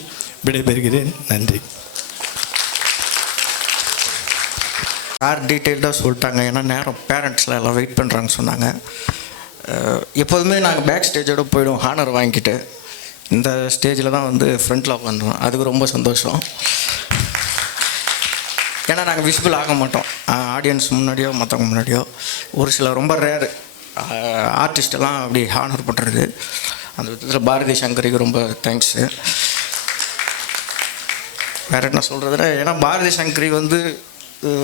விடைபெறுகிறேன். நன்றி. சார் டீட்டெயில்டாக சொல்லிட்டாங்க. ஏன்னா நேரம் பேரண்ட்ஸில் எல்லாம் வெயிட் பண்ணுறாங்கன்னு சொன்னாங்க. எப்போதுமே நாங்கள் பேக் ஸ்டேஜோடு போயிடுவோம் ஹானர் வாங்கிக்கிட்டு. இந்த ஸ்டேஜில் தான் வந்து ஃப்ரண்ட்டில் உட்காந்துருவோம். அதுக்கு ரொம்ப சந்தோஷம். ஏன்னா நாங்கள் விசிபிள் ஆக மாட்டோம் ஆடியன்ஸ் முன்னாடியோ மற்றவங்க முன்னாடியோ. ஒரு சில ரொம்ப ரேரு ஆர்டிஸ்டெல்லாம் அப்படி ஹானர் பண்ணுறது. அந்த விதத்தில் பாரதி சங்கருக்கு ரொம்ப தேங்க்ஸு. வேறு என்ன சொல்கிறதுனா, ஏன்னா பாரதி சங்கரி வந்து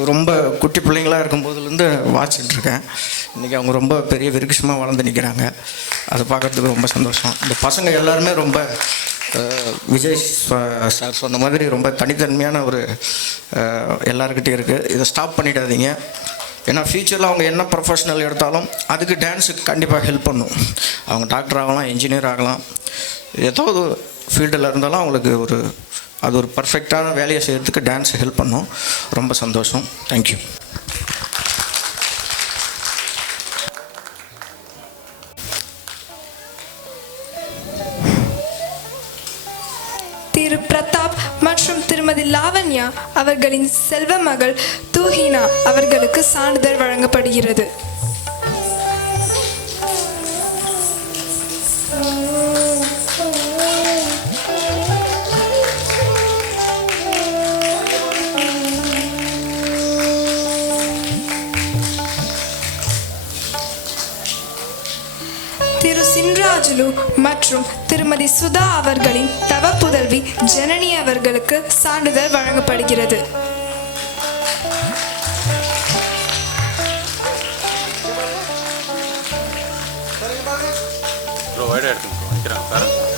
ரொம்ப குட்டி பிள்ளைங்களாக இருக்கும்போதுலேருந்து வாட்சிட்ருக்கேன். இன்றைக்கி அவங்க ரொம்ப பெரிய விருட்சமாக வளர்ந்து நிற்கிறாங்க. அதை பார்க்குறதுக்கு ரொம்ப சந்தோஷம். இந்த பசங்க எல்லாருமே ரொம்ப விஜய் சார் சொன்ன மாதிரி ரொம்ப தனித்தன்மையான ஒரு எல்லாருக்கிட்டே இருக்குது. இதை ஸ்டாப் பண்ணிடாதீங்க. ஏன்னா ஃப்யூச்சரில் அவங்க என்ன ப்ரொஃபஷனல் எடுத்தாலும் அதுக்கு டான்ஸுக்கு கண்டிப்பாக ஹெல்ப் பண்ணும். அவங்க டாக்டர் ஆகலாம், இன்ஜினியர் ஆகலாம், ஏதோ ஒரு ஃபீல்டில் இருந்தாலும் அவங்களுக்கு அது ஒரு பர்ஃபெக்டான வேலையை செய்கிறதுக்கு டான்ஸ் ஹெல்ப் பண்ணும். ரொம்ப சந்தோஷம். தேங்க்யூ. திரு பிரதாப் மற்றும் திருமதி திருமதி லாவண்யா அவர்களின் செல்வ மகள் தூஹினா அவர்களுக்கு சான்றிதழ் வழங்கப்படுகிறது. திரு சின்ராஜுலு மற்றும் திருமதி சுதா அவர்களின் தவ புதல்வி ஜனனி அவர்களுக்கு சான்றிதழ் வழங்கப்படுகிறது. ப்ரோ வைடாக எடுத்துங்க ப்ரோ வைக்கிறாங்க பேரண்ட்ஸ்